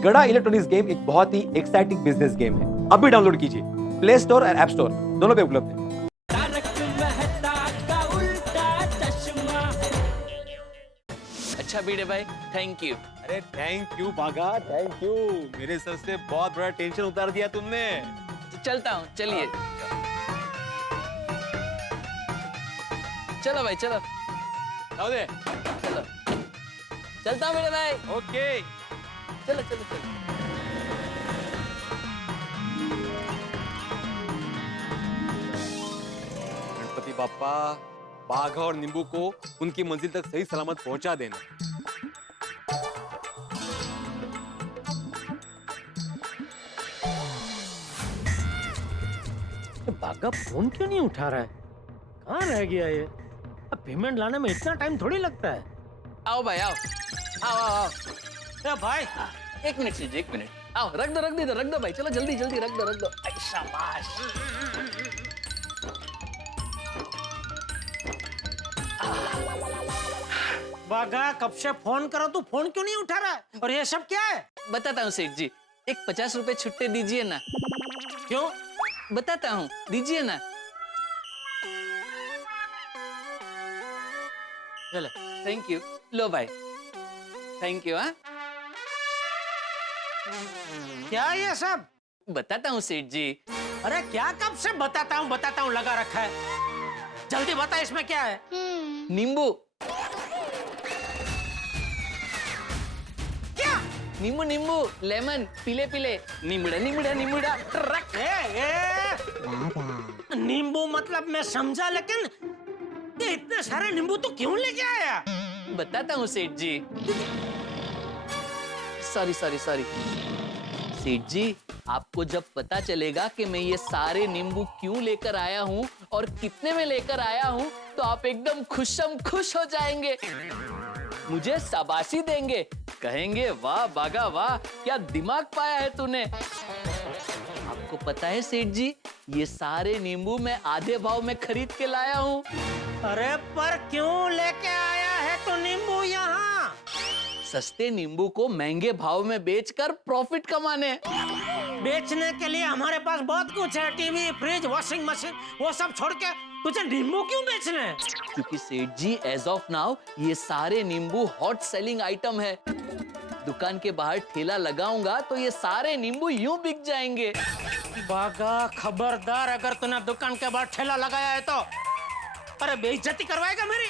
गड़ा electronics game एक बहुत ही एक्साइटिंग बिजनेस गेम है। अभी डाउनलोड कीजिए, प्ले स्टोर और ऐप स्टोर दोनों पे उपलब्ध है। अच्छा भिड़े भाई, थैंक यू। अरे थैंक यू बागा, थैंक यू। मेरे सर से बहुत बड़ा टेंशन उतार दिया तुमने। चलता हूँ, चलिए। चलो भाई, चलो आओ दे। चलो, चलता हूँ भिड़े भाई। ओके। चलो चलो चलो। गणपति बाप्पा, बाघा और नींबू को उनकी मंजिल तक सही सलामत पहुंचा देना। बाघा फोन क्यों नहीं उठा रहा है? कहाँ रह गया ये? अब पेमेंट लाने में इतना टाइम थोड़ी लगता है। आओ भाई, आओ आओ आओ आओ। ए भाई, एक मिनट लीजिए, एक मिनट। आओ, रख दो रख दो भाई, चलो जल्दी जल्दी रख दो। आई, शाबाश। बाघा कब से फोन करो तू फोन क्यों नहीं उठा रहा है? और ये सब क्या है? बताता हूँ सेठ जी, एक 50 रुपए छुट्टे दीजिए ना। क्यों? बताता हूँ, दीजिए ना। चले। Thank you. लो भाई, थैंक यू। हाँ, क्या ये सब? बताता हूँ सेठ जी। अरे क्या कब से बताता हूँ लगा रखा है। जल्दी बता इसमें क्या है? नींबू। क्या? नींबू नींबू, लेमन, पीले पीले। नींबूड़ा ट्रक। नींबू मतलब मैं समझा, लेकिन ये इतने सारे नींबू तो क्यों लेके आया? बताता हूँ सेठ जी। सॉरी सेठ जी, आपको जब पता चलेगा कि मैं ये सारे नींबू क्यों लेकर आया हूँ और कितने में लेकर आया हूँ, तो आप एकदम खुश हो जाएंगे, मुझे शाबाशी देंगे, कहेंगे वाह बागा वाह, क्या दिमाग पाया है तूने। आपको पता है सेठ जी, ये सारे नींबू मैं आधे भाव में खरीद के लाया हूँ। अरे पर क्यों लेके आया है तो नींबू यहाँ? सस्ते नींबू को महंगे भाव में बेचकर प्रॉफिट कमाने। बेचने के लिए हमारे पास बहुत कुछ है, टीवी, फ्रिज, वॉशिंग मशीन, वो सब छोड़ के तुझे नींबू क्यों बेचने हैं? क्योंकि सेठ जी एज ऑफ नाउ ये सारे नींबू हॉट सेलिंग आइटम है। दुकान के बाहर ठेला लगाऊंगा तो ये सारे नींबू यूं बिक जाएंगे। बागा खबरदार, अगर तूने दुकान के बाहर ठेला लगाया है तो अरे बेइज्जती करवाएगा मेरी।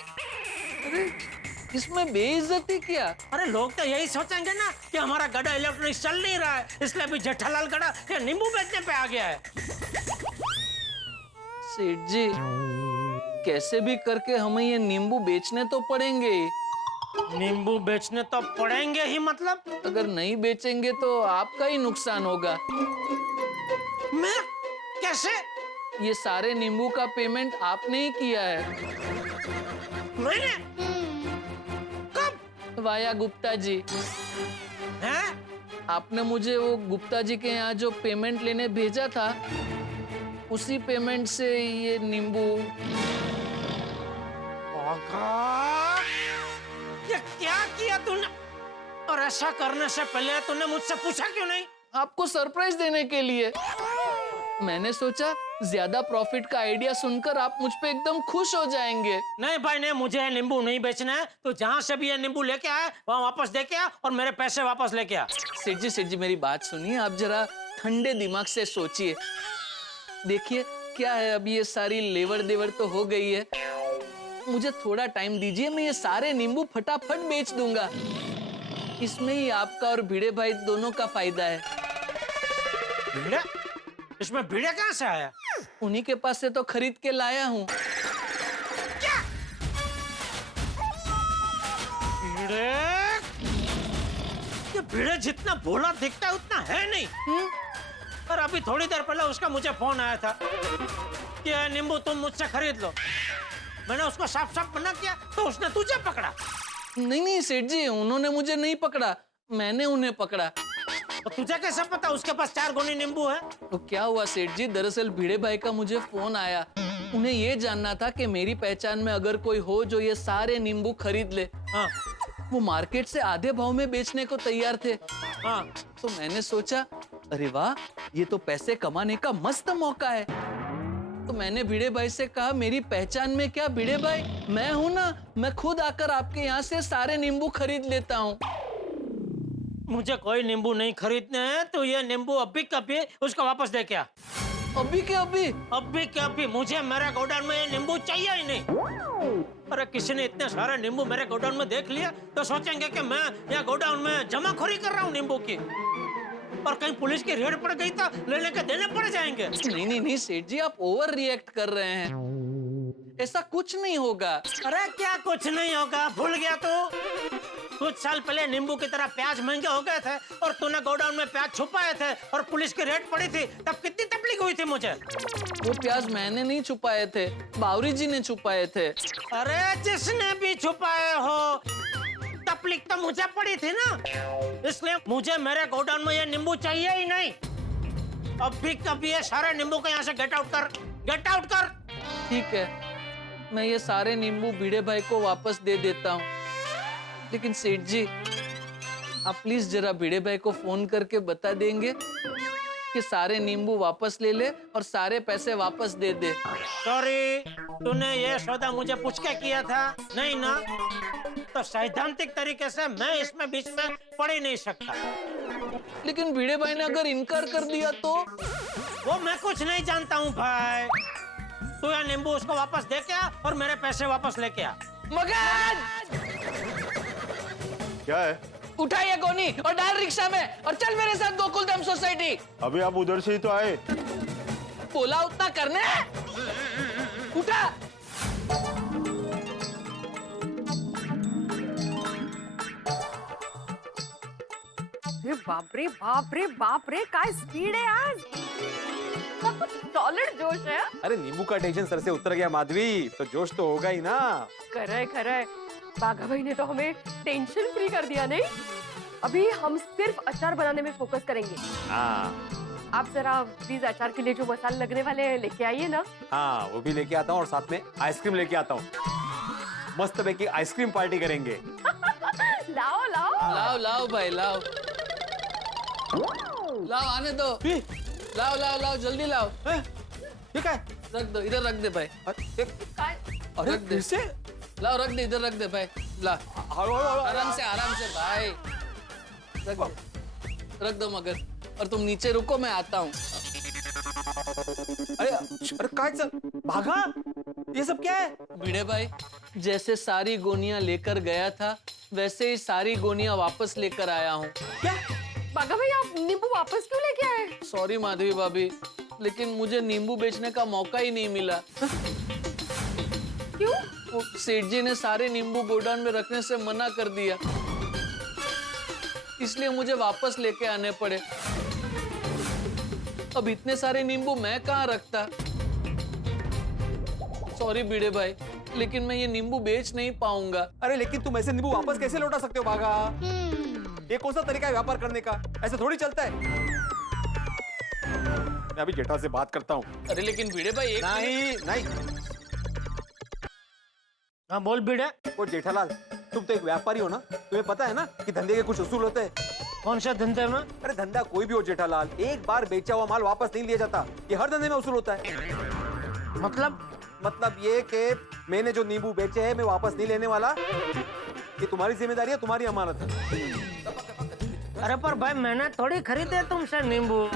इसमें बेइज्जती क्या? अरे लोग तो यही सोचेंगे ना कि हमारा गड़ा इलेक्ट्रॉनिक्स चल नहीं रहा है, इसलिए भी जेठालाल गड़ा ये नींबू बेचने पे आ गया है। सेठ जी, कैसे भी करके हमें ये नींबू बेचने तो पड़ेंगे। नींबू बेचने तो पड़ेंगे ही मतलब? अगर नहीं बेचेंगे तो आपका ही नुकसान होगा। मैं? कैसे? ये सारे नींबू का पेमेंट आपने ही किया है। मैंने? कब? वाया गुप्ता जी। हैं? आपने मुझे वो गुप्ता जी के यहाँ जो पेमेंट लेने भेजा था, उसी पेमेंट से ये नींबू। ये क्या किया तूने? और ऐसा करने से पहले तूने मुझसे पूछा क्यों नहीं? आपको सरप्राइज देने के लिए। मैंने सोचा ज्यादा प्रॉफिट का आइडिया सुनकर आप मुझ पे एकदम खुश हो जाएंगे। नहीं भाई नहीं, मुझे ये नींबू नहीं बेचना है। तो जहाँ से भी ये नींबू लेके आया वहाँ वापस दे के आ और मेरे पैसे वापस लेके आ। सेठ जी मेरी बात सुनिए, आप जरा ठंडे दिमाग से सोचिए। देखिए क्या है, अभी ये सारी लेवर देवर तो हो गई है, मुझे थोड़ा टाइम दीजिए, मैं ये सारे नींबू फटाफट बेच दूंगा। इसमें ही आपका और भिड़े भाई दोनों का फायदा है। भिड़े? इसमें भिड़े कहाँ से आया? उन्हीं के पास से तो खरीद के लाया हूँ। क्या? भिड़े? ये भिड़े जितना भोला दिखता है उतना है नहीं। पर अभी थोड़ी देर पहले उसका मुझे फोन आया था कि ये नींबू तुम मुझसे खरीद लो। मैंने उसको साफ साफ मना किया तो उसने तुझे पकड़ा। नहीं सेठ जी, उन्होंने मुझे नहीं पकड़ा, मैंने उन्हें पकड़ा। तो तुझे कैसे पता उसके पास 4 गोनी नींबू है? तो क्या हुआ सेठ जी, दरअसल भिड़े भाई का मुझे फोन आया, उन्हें ये जानना था कि मेरी पहचान में अगर कोई हो जो ये सारे नींबू खरीद ले। हाँ। वो मार्केट से आधे भाव में बेचने को तैयार थे, हाँ तो मैंने सोचा अरे वाह, ये तो पैसे कमाने का मस्त मौका है। तो मैंने भिड़े भाई से कहा मेरी पहचान में क्या भिड़े भाई, मैं हूं ना, मैं खुद आकर आपके यहाँ से सारे नींबू खरीद लेता हूँ। मुझे कोई नींबू नहीं खरीदने हैं, तो ये नींबू अभी कभी उसको वापस दे क्या? अभी के अभी? अभी क्या अभी? मुझे मेरे गोडाउन में ये नींबू चाहिए ही नहीं। अरे किसी ने इतने सारे नींबू मेरे गोडाउन में देख लिया तो सोचेंगे कि मैं यहाँ गोडाउन में जमाखोरी कर रहा हूँ नींबू की, और कहीं पुलिस की रेड पड़ गई तो लेने के देने पड़ जाएंगे। नहीं सेठ जी, आप ओवर रिएक्ट कर रहे हैं, ऐसा कुछ नहीं होगा। अरे क्या कुछ नहीं होगा? भूल गया तू? कुछ साल पहले नींबू की तरह प्याज महंगे हो गए थे और तूने गोडाउन में प्याज छुपाए थे और पुलिस की रेड पड़ी थी, तब कितनी तकलीफ हुई थी मुझे। वो प्याज मैंने नहीं छुपाए थे, बावरी जी ने छुपाए थे। अरे जिसने भी छुपाए हो, तकलीफ तो मुझे पड़ी थी ना, इसलिए मुझे मेरे गोडाउन में ये नींबू चाहिए ही नहीं। अभी कभी ये सारे नींबू को यहाँ से गेट आउट कर, गेट आउट कर। ठीक है, मैं ये सारे नींबू भिड़े भाई को वापस दे देता हूँ, लेकिन सेठ जी आप प्लीज जरा भिड़े भाई को फोन करके बता देंगे कि सारे नींबू वापस ले ले और सारे पैसे वापस दे दे। सॉरी, तूने ये सौदा मुझे पूछ के किया था नहीं ना, तो सैद्धांतिक तरीके से मैं इसमें बीच में पड़ ही नहीं सकता। लेकिन भिड़े भाई ने अगर इनकार कर दिया तो? वो मैं कुछ नहीं जानता हूँ भाई। तू ये नींबू उसको वापस दे के आ और मेरे पैसे वापस लेके आ। मगन क्या है? उठा ये गोनी और डाल रिक्शा में और चल मेरे साथ गोकुलधाम सोसाइटी। अभी आप उधर से ही तो आए। बोला उतना करने, उठा। बाप रे बाप रे, काय स्पीड आहे आज, सॉलिड जोश है। अरे नींबू का टेंशन सर से उतर गया माधवी, तो जोश तो होगा ही ना। खरंय, बाघा भाई ने तो हमें टेंशन फ्री कर दिया नहीं। अभी हम सिर्फ अचार बनाने में फोकस करेंगे। हाँ आप जरा प्लीज अचार के लिए जो मसाले लगने वाले हैं लेके आइए ना। हाँ, वो भी लेके आता हूँ और साथ में आइसक्रीम लेके आता हूँ। मस्त पैकी आइसक्रीम पार्टी करेंगे। लाओ लाओ लाओ लाओ भाई लाओ, लाओ आने दो, लाओ लाओ लाओ जल्दी लाओ। ठीक है, रख दो, इधर रख दे भाई, अरे रख दे। फिर से लाओ रख दे, इधर रख दे भाई, ला आराम से भाई, रख दो मगर। और तुम नीचे रुको, मैं आता हूँ। अरे काय चल भागा, ये सब क्या है? भिड़े भाई, जैसे सारी गोनियां लेकर गया था वैसे ही सारी गोनियां वापस लेकर आया हूँ। क्या? बाघा भाई आप नींबू वापस क्यों लेके आए? सॉरी माधवी भाभी, लेकिन मुझे नींबू बेचने का मौका ही नहीं मिला। क्यों? वो सेठ जी ने सारे नींबू गोडाउन में रखने से मना कर दिया, इसलिए मुझे वापस लेके आने पड़े। अब इतने सारे नींबू मैं कहाँ रखता। सॉरी भिड़े भाई, लेकिन मैं ये नींबू बेच नहीं पाऊंगा। अरे लेकिन तुम ऐसे नींबू वापस कैसे लौटा सकते हो भागा? ये कौन सा तरीका है व्यापार करने का? ऐसे थोड़ी चलता है। मैं अभी जेठा से बात करता हूँ। अरे लेकिन भिड़े भाई एक नहीं, हाँ बोल भिड़े। वो जेठालाल, तुम तो एक व्यापारी हो ना, तुम्हें पता है ना कि धंधे के कुछ उसूल होते हैं। कौन से धंधे में? अरे धंधा कोई भी हो जेठालाल, एक बार बेचा हुआ माल वापस नहीं लिया जाता। ये हर धंधे में उसूल होता है। मतलब ये कि मैंने जो नींबू बेचे हैं मैं वापस नहीं लेने वाला। ये तुम्हारी जिम्मेदारी है, तुम्हारी अमानत है। अरे पर भाई मैंने थोड़ी खरीदे तुमसे नींबू,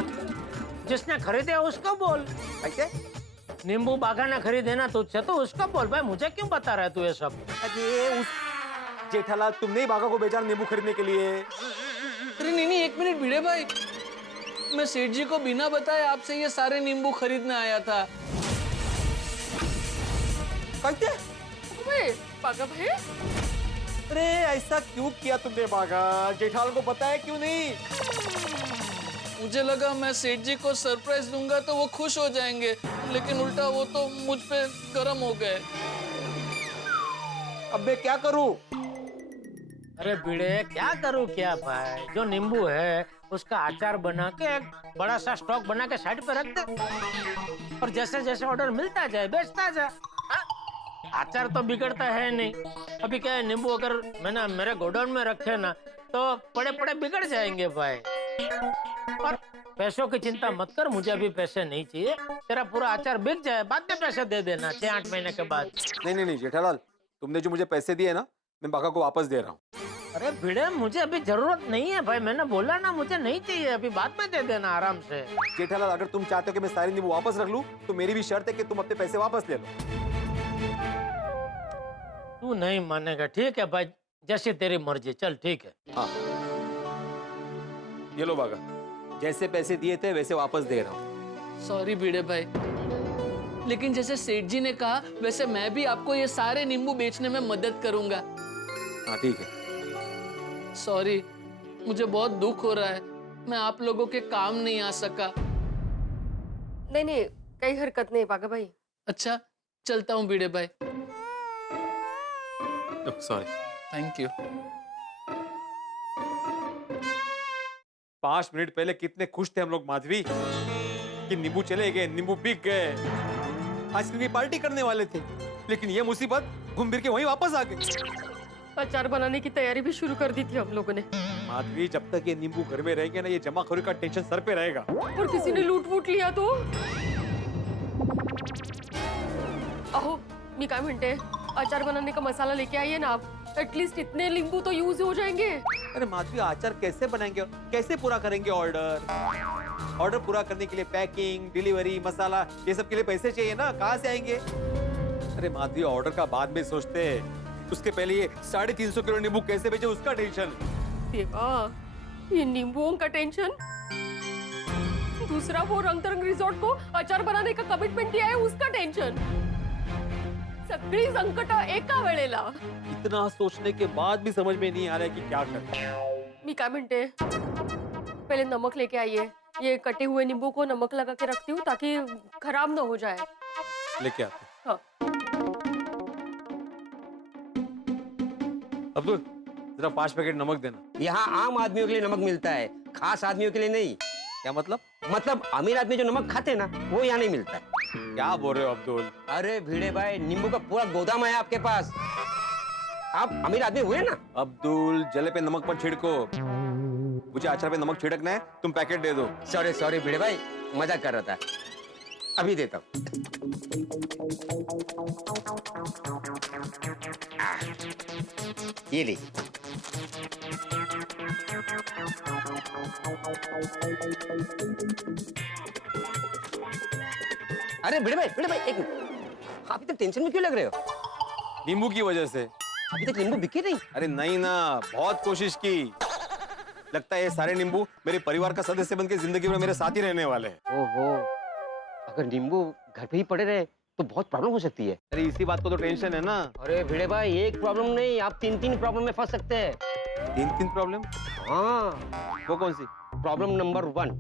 जिसने खरीदे उसको बोल। ऐसे नींबू बाघा ने खरीदे ना तुझसे, तो उसको बोल। भाई मुझे क्यों बता रहा है तू ये सब? अरे उस जेठालाल, तुमने ही बाघा को बेचा नींबू खरीदने के लिए। अरे नहीं, एक मिनट भिड़े भाई, मैं सेठ जी को बिना बताए आपसे ये सारे नींबू खरीदने आया था। कैसे? बाघा भाई, अरे ऐसा क्यों किया तुमने बाघा? जेठालाल को पता है क्यों नहीं? मुझे लगा मैं सेठ जी को सरप्राइज दूंगा तो वो खुश हो जाएंगे, लेकिन उल्टा वो तो मुझ पे गरम हो गए। अब मैं क्या करूं? अरे भिड़े क्या करूँ क्या भाई? जो नींबू है उसका अचार बना के एक बड़ा सा स्टॉक बना के साइड पे रख दे, और जैसे जैसे ऑर्डर मिलता जाए बेचता जा। अचार तो बिगड़ता है नहीं। अभी क्या है, नींबू अगर मैंने मेरे गोडाउन में रखे ना तो पड़े पड़े बिगड़ जाएंगे भाई। पर पैसों की चिंता मत कर, मुझे अभी पैसे नहीं चाहिए। तेरा पूरा अचार बिक जाए, बाद में पैसे दे देना 6-8 महीने के बाद। नहीं जेठालाल, तुमने जो मुझे पैसे दिए ना, मैं बाघा को वापस दे रहा हूँ। अरे भिड़े, मुझे अभी जरूरत नहीं है भाई, मैंने बोला ना मुझे नहीं चाहिए, अभी बाद में दे देना आराम से। जेठालाल, अगर तुम चाहते हो कि मैं सारे नींबू वापस रख लूं, तो मेरी भी शर्त है कि तुम अपने पैसे वापस ले लो। तू नहीं मानेगा, ठीक है भाई, जैसे तेरी मर्जी, चल ठीक है। हाँ, ये लो बाघा, जैसे पैसे दिए थे वैसे वापस दे रहा हूँ। सॉरी भिड़े भाई, लेकिन जैसे सेठ जी ने कहा वैसे मैं भी आपको ये सारे नींबू बेचने में मदद करूंगा। हाँ ठीक है। सॉरी, मुझे बहुत दुख हो रहा है, मैं आप लोगों के काम नहीं आ सका। नहीं नहीं, कई हरकत नहीं बाघा भाई। अच्छा, चलता हूँ भिड़े भाई। सॉरी। Thank you. 5 मिनट पहले कितने खुश थे हम लोग माधवी कि नींबू चले गए, नींबू बिक गए, आइसक्रीम की पार्टी करने वाले थे, लेकिन ये मुसीबत घूम फिर के वहीं वापस आ गई। अचार बनाने की तैयारी भी शुरू कर दी थी हम लोगों ने। माधवी, जब तक ये नींबू घर में रहेंगे ना, ये जमाखोरी का टेंशन सर पे रहेगा। और किसी ने लूट वूट लिया तो? अहो, मी काय म्हणते, अचार बनाने का मसाला लेके आइए ना आप, एटलीस्ट इतने नींबू तो यूज हो जाएंगे। अरे माधवी, अचार कैसे बनाएंगे, कैसे पूरा करेंगे ऑर्डर पूरा करने के लिए पैकिंग, डिलीवरी, मसाला, ये सब के लिए पैसे चाहिए ना, कहाँ से आएंगे? अरे माधवी, ऑर्डर का बाद में सोचते हैं, उसके पहले ये 350 किलो नींबू कैसे बेचे उसका टेंशन। देवा, ये नींबुओं का टेंशन, दूसरा वो रंग रिसोर्ट को अचार बनाने का कमिटमेंट दिया है उसका टेंशन, सगळी संकट एका वेळेला। इतना सोचने के बाद भी समझ में नहीं आ रहा है कि क्या करें। मी काय म्हणते, पहले नमक लेके आइए, ये कटे हुए नींबू को नमक लगा के रखती हूँ ताकि खराब ना हो जाए। लेके आते। हाँ। अब्दुल, जरा 5 पैकेट नमक देना। यहाँ आम आदमियों के लिए नमक मिलता है, खास आदमियों के लिए नहीं। क्या मतलब? मतलब अमीर आदमी जो नमक खाते हैं ना, वो यहाँ नहीं मिलता है। क्या बोल रहे हो अब्दुल? अरे भिड़े भाई, नींबू का पूरा गोदाम है आपके पास, आप अमीर आदमी हुए ना। अब्दुल, जले पे नमक मत छिड़को, मुझे अचार पे नमक छिड़कना है, तुम पैकेट दे दो। सॉरी भिड़े भाई, मजाक कर रहा था, अभी देता हूँ। ये ली। अरे भिड़े भाई एक मिनट, आप इतने टेंशन में क्यों लग रहे हो? नींबू की वजह से। अभी तक नींबू बिके नहीं? अरे नहीं ना, बहुत कोशिश की, लगता है ये सारे नींबू मेरे परिवार का सदस्य बनके जिंदगी में मेरे साथ ही रहने वाले हैं। ओहो, अगर नींबू घर पे ही पड़े रहे तो बहुत प्रॉब्लम हो सकती है। अरे इसी बात को तो टेंशन है ना। अरे भिड़े भाई, एक प्रॉब्लम नहीं, आप 3 प्रॉब्लम में फंस सकते हैं। 3 प्रॉब्लम? हाँ, वो कौन सी? प्रॉब्लम नंबर 1,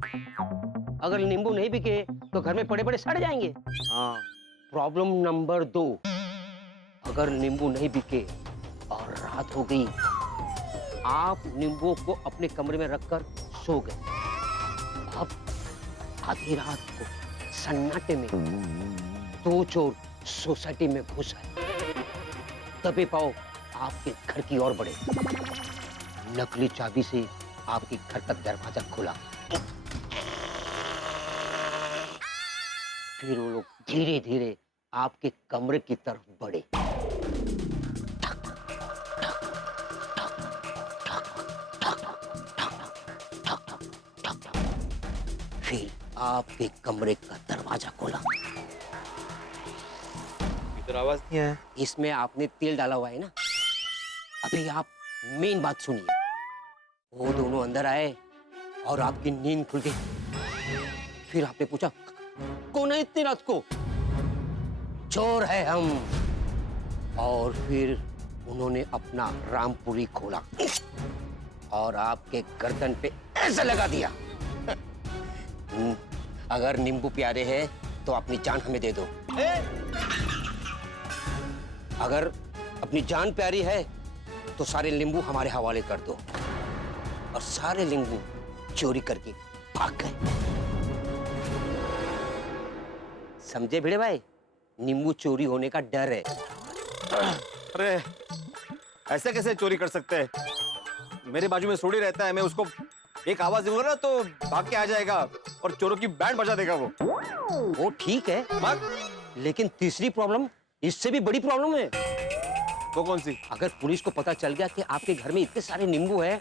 अगर नींबू नहीं बिके तो घर में पड़े पड़े सड़ जाएंगे। हाँ। प्रॉब्लम नंबर 2, अगर नींबू नहीं बिके और रात हो गई, आप नींबू को अपने कमरे में रखकर सो गए, अब आधी रात को सन्नाटे में 2 चोर सोसाइटी में घुस आए, तभी पाओ आपके घर की ओर बढ़े, नकली चाबी से आपके घर का दरवाजा खुला, फिर वो लोग धीरे धीरे आपके कमरे की तरफ बढ़े, फिर आपके कमरे का दरवाजा खोला। इधर आवाज नहीं आया। इसमें आपने तेल डाला हुआ है ना। अभी आप मेन बात सुनिए। वो दोनों अंदर आए और आपकी नींद खुल गई। फिर आपने पूछा, कौन है इतनी रात को? चोर है हम। और फिर उन्होंने अपना रामपुरी खोला और आपके गर्दन पे ऐसे लगा दिया। अगर नींबू प्यारे हैं तो अपनी जान हमें दे दो। अगर अपनी जान प्यारी है तो सारे नींबू हमारे हवाले कर दो। और सारे नींबू चोरी करके भाग गए। समझे भिड़े भाई? नींबू चोरी होने का डर है। अरे ऐसे कैसे चोरी कर सकते हैं? मेरे बाजू में सोडी रहता है, मैं उसको एक आवाज दूंगा ना तो भाग के आ जाएगा और चोरों की बैंड बजा देगा वो। ठीक है, भाग। लेकिन तीसरी प्रॉब्लम, इससे भी बड़ी प्रॉब्लम है। वो कौन सी? अगर पुलिस को पता चल गया कि आपके घर में इतने सारे नींबू हैं,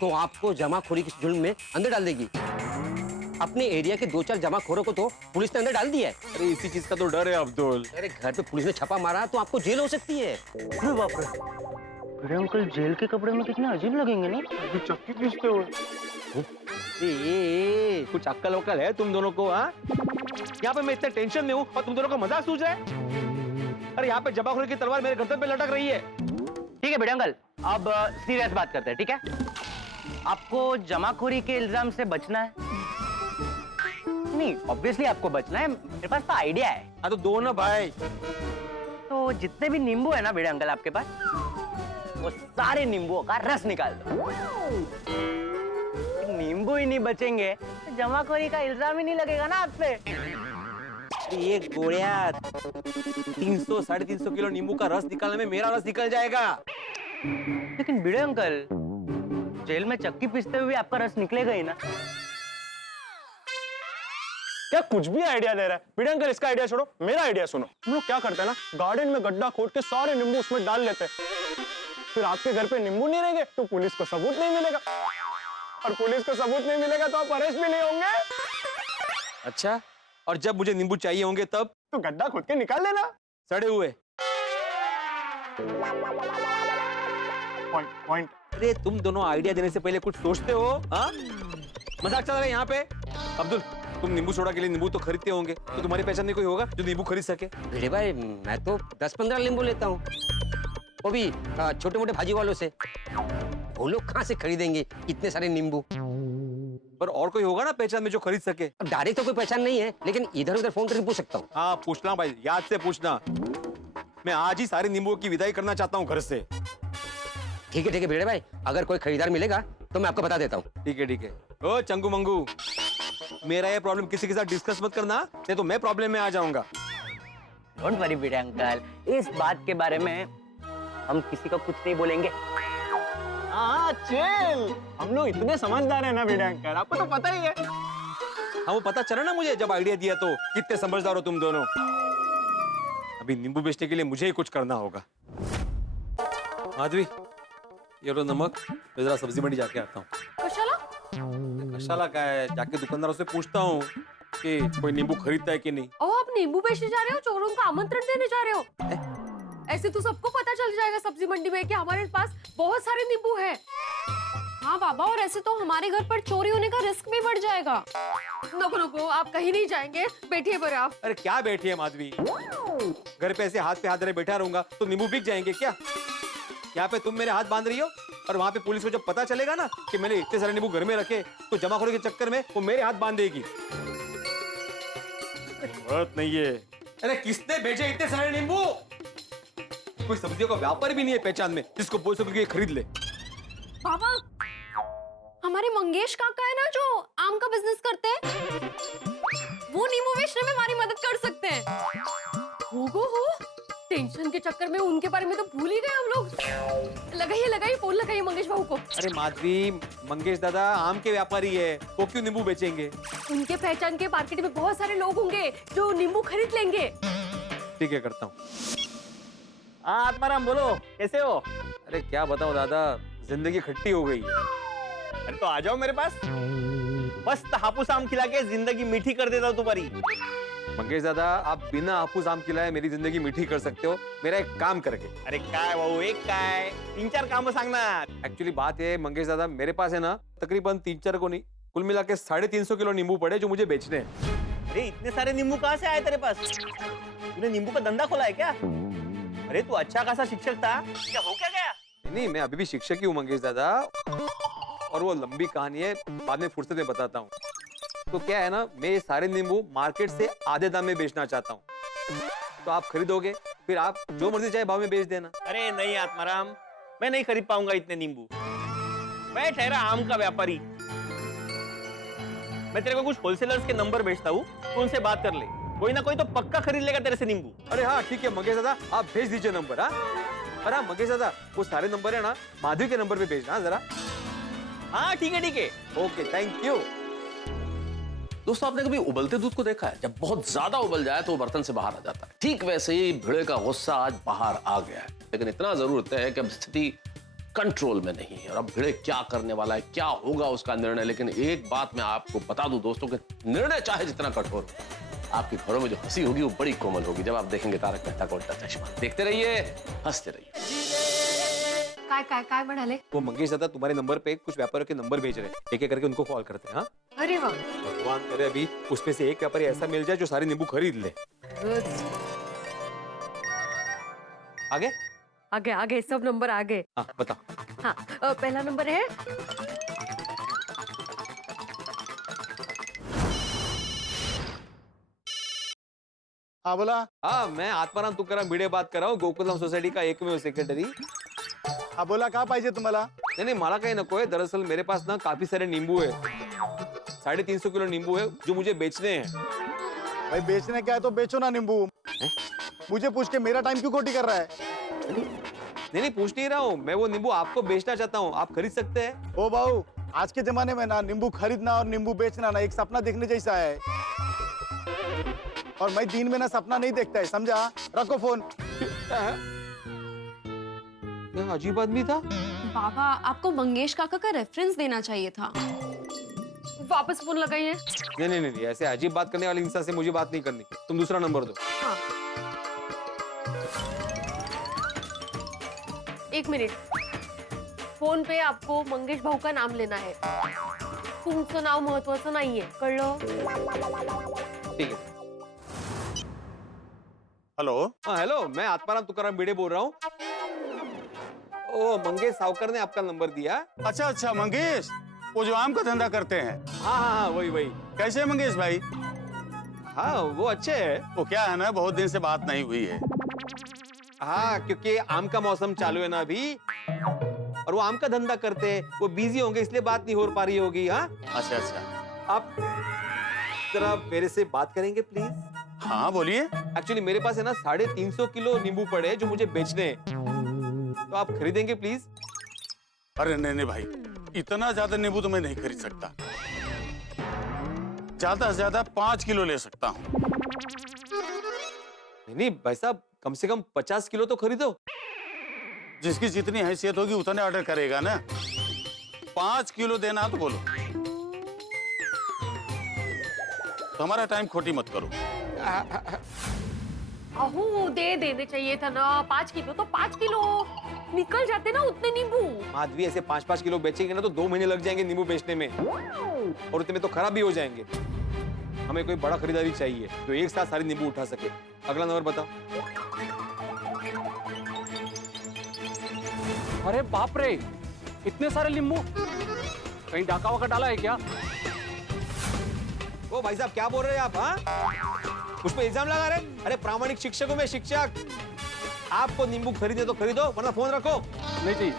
तो आपको जमाखोरी के जुर्म में अंदर डाल देगी। अपने एरिया के 2-4 जमाखोरों को तो पुलिस ने अंदर डाल दिया है। अरे इसी चीज का तो डर है अब्दुल। अरे घर पे पुलिस ने छापा मारा तो आपको जेल हो सकती है। अरे बाप रे, बड़े अंकल जेल के कपड़े में कितने अजीब लगेंगे ना, अभी चक्की पीसते हुए। कुछ अक्कल वक्कल है तुम दोनों को? हाँ, यहाँ पे मैं इतने टेंशन में हूँ और तुम दोनों को मजाक सूझ रहा है? अरे यहाँ पे जमाखोरी की तलवार मेरे गर्दन पे लटक रही है। ठीक है बड़े अंकल, अब सीरियस बात करते हैं, ठीक है? आपको जमाखोरी के इल्जाम से बचना है? नहीं, ऑब्वियसली आपको बचना है। मेरे पास तो आइडिया है। हाँ तो दो ना भाई। तो जितने भी नींबू है ना बड़े अंकल आपके पास, वो सारे नींबुओं का रस निकाल दो। नींबू ही नहीं बचेंगे तो जमाखोरी का इल्जाम ही नहीं लगेगा ना आप पे। ये गोड़िया 300-350 किलो नींबू का रस निकालने में मेरा रस निकल जाएगा। लेकिन बड़े अंकल, जेल में चक्की पीसते हुए आपका रस निकलेगा ही ना। क्या कुछ भी आइडिया दे रहा है? भिड़े अंकल इसका आइडिया छोड़ो, मेरा आइडिया सुनो। हम लोग क्या करते हैं ना, गार्डन में गड्ढा खोद के सारे नींबू उसमें डाल लेते हैं। फिर आपके घर पे नींबू नहीं रहेंगे तो पुलिस को सबूत नहीं मिलेगा, और पुलिस को सबूत नहीं मिलेगा तो आप अरेस्ट भी नहीं होंगे। अच्छा, और जब मुझे नींबू चाहिए होंगे तब? तो गड्ढा खोद के निकाल लेना। सड़े हुए। पॉइंट। अरे तुम दोनों आइडिया देने से पहले कुछ सोचते हो? हाँ, मजाक चल रहा है यहाँ पे। अब्दुल, तुम नींबू सोडा के लिए नींबू तो खरीदते होंगे, तो तुम्हारी पहचान में कोई होगा जो नींबू खरीद सके? भिड़े भाई, मैं तो 10-15 नींबू लेता हूँ, वो भी छोटे मोटे भाजी वालों से। वो लोग कहाँ से खरीदेंगे इतने सारे नींबू? पर और कोई होगा ना पहचान में जो खरीद सके? अब डायरेक्ट तो कोई पहचान नहीं है, लेकिन इधर उधर फोन करके पूछ सकता हूँ। हाँ पूछना भाई, याद से पूछना। मैं आज ही सारे नींबुओं की विदाई करना चाहता हूँ घर से। ठीक है भिड़े भाई, अगर कोई खरीदार मिलेगा तो मैं आपको बता देता हूँ। ठीक है। ओ चंगू मंगू, मेरा ये प्रॉब्लम किसी के साथ डिस्कस मत करना, नहीं तो मैं प्रॉब्लम में आ जाऊंगा। डोंट वरी बड़े अंकल, इस बात के बारे में हम किसी को कुछ नहीं बोलेंगे। हाँ चिल, हम लोग इतने समझदार हैं ना भिड़े अंकल, आपको तो पता ही है। हाँ वो पता चला ना मुझे जब आइडिया दिया, तो कितने समझदार हो तुम दोनों। अभी नींबू बेचने के लिए मुझे ही कुछ करना होगा। माधवी, ये लो नमक, मैं जरा सब्जी मंडी जाके आता हूँ। कशाला? कशाला का है, जाके दुकानदारों से पूछता हूँ कि कोई नींबू खरीदता है कि नहीं। ओ, आप नींबू बेचने जा रहे हो? चोरों को आमंत्रण देने जा रहे हो? ऐसे तो सबको पता चल जाएगा सब्जी मंडी में कि हमारे पास बहुत सारे नींबू हैं। हाँ बाबा, और ऐसे तो हमारे घर पर चोरी होने का रिस्क भी बढ़ जाएगा। नको, आप कहीं नहीं जाएंगे, बैठिए पर आप। अरे क्या बैठी है माधवी, घर पे ऐसे हाथ पे हाथ धरे बैठा रहूंगा तो नींबू बिक जाएंगे क्या? यहाँ पे तुम मेरे हाथ बांध रही हो, और वहाँ पे पुलिस को जब पता चलेगा ना कि मैंने इतने सारे नींबू घर में रखे, तो जमाखोरी के चक्कर में वो मेरे हाथ बांध देगी। बात नहीं है। अरे किसने भेजे इतने सारे नींबू? कोई सब्जियों का व्यापार भी नहीं है पहचान में जिसको बोल सको कि ये खरीद ले। बाबा, हमारे मंगेश काका है ना जो आम का बिजनेस करते हैं, वो नींबू बेचने में हमारी मदद कर सकते हैं। हो टेंशन के चक्कर में उनके बारे में तो भूल ही गए हम लोग। लगाइए फोन लगाइए मंगेश बाबू को। अरे माधवी, मंगेश दादा आम के व्यापारी है, वो क्यों नींबू बेचेंगे? उनके पहचान के मार्केट में बहुत सारे लोग होंगे जो नींबू खरीद लेंगे। ठीक है, करता हूँ। हाँ आत्माराम, बोलो कैसे हो? अरे क्या बताओ दादा, जिंदगी खट्टी हो गई। अरे तो आ जाओ मेरे पास, मस्त हापूस आम खिला के जिंदगी मीठी कर देता हूँ तुम्हारी। मंगेश दादा, आप बिना हापूस आम खिलाए मेरी जिंदगी मीठी कर सकते हो, मेरा एक काम करके। अरे काय भाऊ, एक काय 3-4 काम सांगणार। एक्चुअली बात है मंगेश दादा, मेरे पास है ना तकरीबन 3-4 को नहीं, कुल मिला के 350 किलो नींबू पड़े जो मुझे बेचने हैं। अरे इतने सारे नींबू कहाँ से आए तेरे पास? तूने नींबू का धंधा खोला है क्या? अरे तू अच्छा खासा शिक्षक था, क्या हो क्या गया? नहीं, मैं अभी भी शिक्षक ही हूँ मंगेश दादा, और वो लंबी कहानी है, बाद में फुर्सत में बताता हूँ। तो क्या है ना, मैं ये सारे नींबू मार्केट से आधे दाम में बेचना चाहता हूँ, तो आप खरीदोगे, फिर आप जो मर्जी चाहे भाव में बेच देना। अरे नहीं आत्माराम, मैं नहीं खरीद पाऊंगा इतने नींबू। मैं ठहरा आम का व्यापारी, मैं तेरे को कुछ होलसेलर्स के नंबर भेजता हूँ, तो उनसे बात कर ले, कोई ना कोई तो पक्का खरीद लेगा तेरे से नींबू। अरे हाँ ठीक है मंगेश दादा, आप भेज दीजिए नंबर। हाँ अरे हाँ, मंगेश दादा वो सारे नंबर है ना माधवी के नंबर पे भेजना हाँ, जरा। हाँ ठीक है ओके थैंक यू। दोस्तों आपने कभी उबलते दूध को देखा है? जब बहुत ज्यादा उबल जाए तो वो बर्तन से बाहर आ जाता है। ठीक वैसे ही भिड़े का गुस्सा आज बाहर आ गया है, लेकिन इतना जरूर तय है कि अब स्थिति कंट्रोल में नहीं है और अब भिड़े क्या करने वाला है, क्या होगा उसका निर्णय। लेकिन एक बात मैं आपको बता दूं दोस्तों कि निर्णय चाहे जितना कठोर हो, आपके घरों में जो हंसी होगी वो बड़ी कोमल होगी जब आप देखेंगे तारक मेहता का उल्टा चश्मा। देखते रहिए, हंसते रहिए। काय म्हणाले? वो मंगेश दादा तुम्हारे नंबर पे कुछ व्यापारियों के नंबर भेज रहे हैं, एक एक करके उनको कॉल करते हैं। हाँ अरे वाह, भगवान करे अभी उसमें से एक व्यापारी ऐसा मिल जाए जो सारे नींबू खरीद ले। आगे आगे आगे सब नंबर आगे। हाँ बताओ। हाँ पहला नंबर है हाँ बोला। हाँ मैं आत्माराम तुकाराम भिडे बात कर रहा हूँ, गोकुलधाम सोसायटी का एकमेव सेक्रेटरी। हाँ बोला, काय पाहिजे तुम्हाला? नहीं मला काही नको है, दरअसल मेरे पास ना काफी सारे नींबू है, 350 किलो नींबू है जो मुझे बेचने हैं। भाई बेचने क्या है तो बेचो ना नींबू। मुझे पूछ के मेरा टाइम क्यों खोटी कर रहा है? नहीं पूछ नहीं रहा हूँ मैं, वो नींबू आपको बेचना चाहता हूँ, आप खरीद सकते हैं। ओ बाबू, आज के जमाने में ना नींबू खरीदना और नींबू बेचना ना एक सपना देखने जैसा है, और मैं दिन में ना सपना नहीं देखता है, समझा? रखो फोन। क्या अजीब आदमी था। बाबा, आपको मंगेश काका का रेफरेंस देना चाहिए था। वापस फोन लगाइए। नहीं ऐसे अजीब बात करने वाले इंसान से मुझे बात नहीं करनी, तुम दूसरा नंबर दो। हाँ। 1 मिनिट, फोन पे आपको मंगेश भाऊ का नाम लेना है, तुमचं नाव महत्वाचं नाहीये, कळलं? ठीक है। हेलो। हाँ हेलो, मैं आत्माराम तुकाराम भिडे बोल रहा हूँ। ओ मंगेश सावकर ने आपका नंबर दिया। अच्छा मंगेश, वो जो आम का धंधा करते हैं। हाँ वही। कैसे है मंगेश भाई? हाँ वो अच्छे है। वो क्या है ना, बहुत दिन से बात नहीं हुई है। हाँ क्योंकि आम का मौसम चालू है ना अभी, और वो आम का धंधा करते हैं, वो बिजी होंगे इसलिए बात नहीं हो पा रही होगी। हाँ अच्छा, आप जरा मेरे से बात करेंगे प्लीज? हाँ बोलिए। एक्चुअली मेरे पास है ना 350 किलो नींबू पड़े हैं जो मुझे बेचने हैं, तो आप खरीदेंगे प्लीज? अरे नहीं भाई, इतना ज्यादा नींबू तो मैं नहीं खरीद सकता, ज्यादा से ज्यादा 5 किलो ले सकता हूँ। नहीं भाई साहब, कम से कम 50 किलो तो खरीदो। जिसकी जितनी हैसियत होगी उतने ऑर्डर करेगा ना। 5 किलो देना तो बोलो, तो हमारा टाइम खोटी मत करो। अहो दे देने चाहिए था ना, 5 किलो तो 5 किलो निकल जाते ना उतने नींबू। माधवी ऐसे 5-5 किलो बेचेंगे ना तो 2 महीने लग जाएंगे नींबू बेचने में, और उतने में तो खराब भी हो जाएंगे। हमें कोई बड़ा खरीदारी चाहिए जो एक साथ सारे नींबू उठा सके। अगला नंबर बताओ। अरे बाप रे, इतने सारे नींबू, कहीं डाका वाका डाला है क्या? ओ भाई साहब क्या बोल रहे हैं आप? हाँ उस पे इल्जाम लगा रहे? अरे प्रामाणिक शिक्षक हूं मैं, शिक्षक। आपको नींबू खरीदे तो खरीदो, वरना फोन रखो। नहीं जी।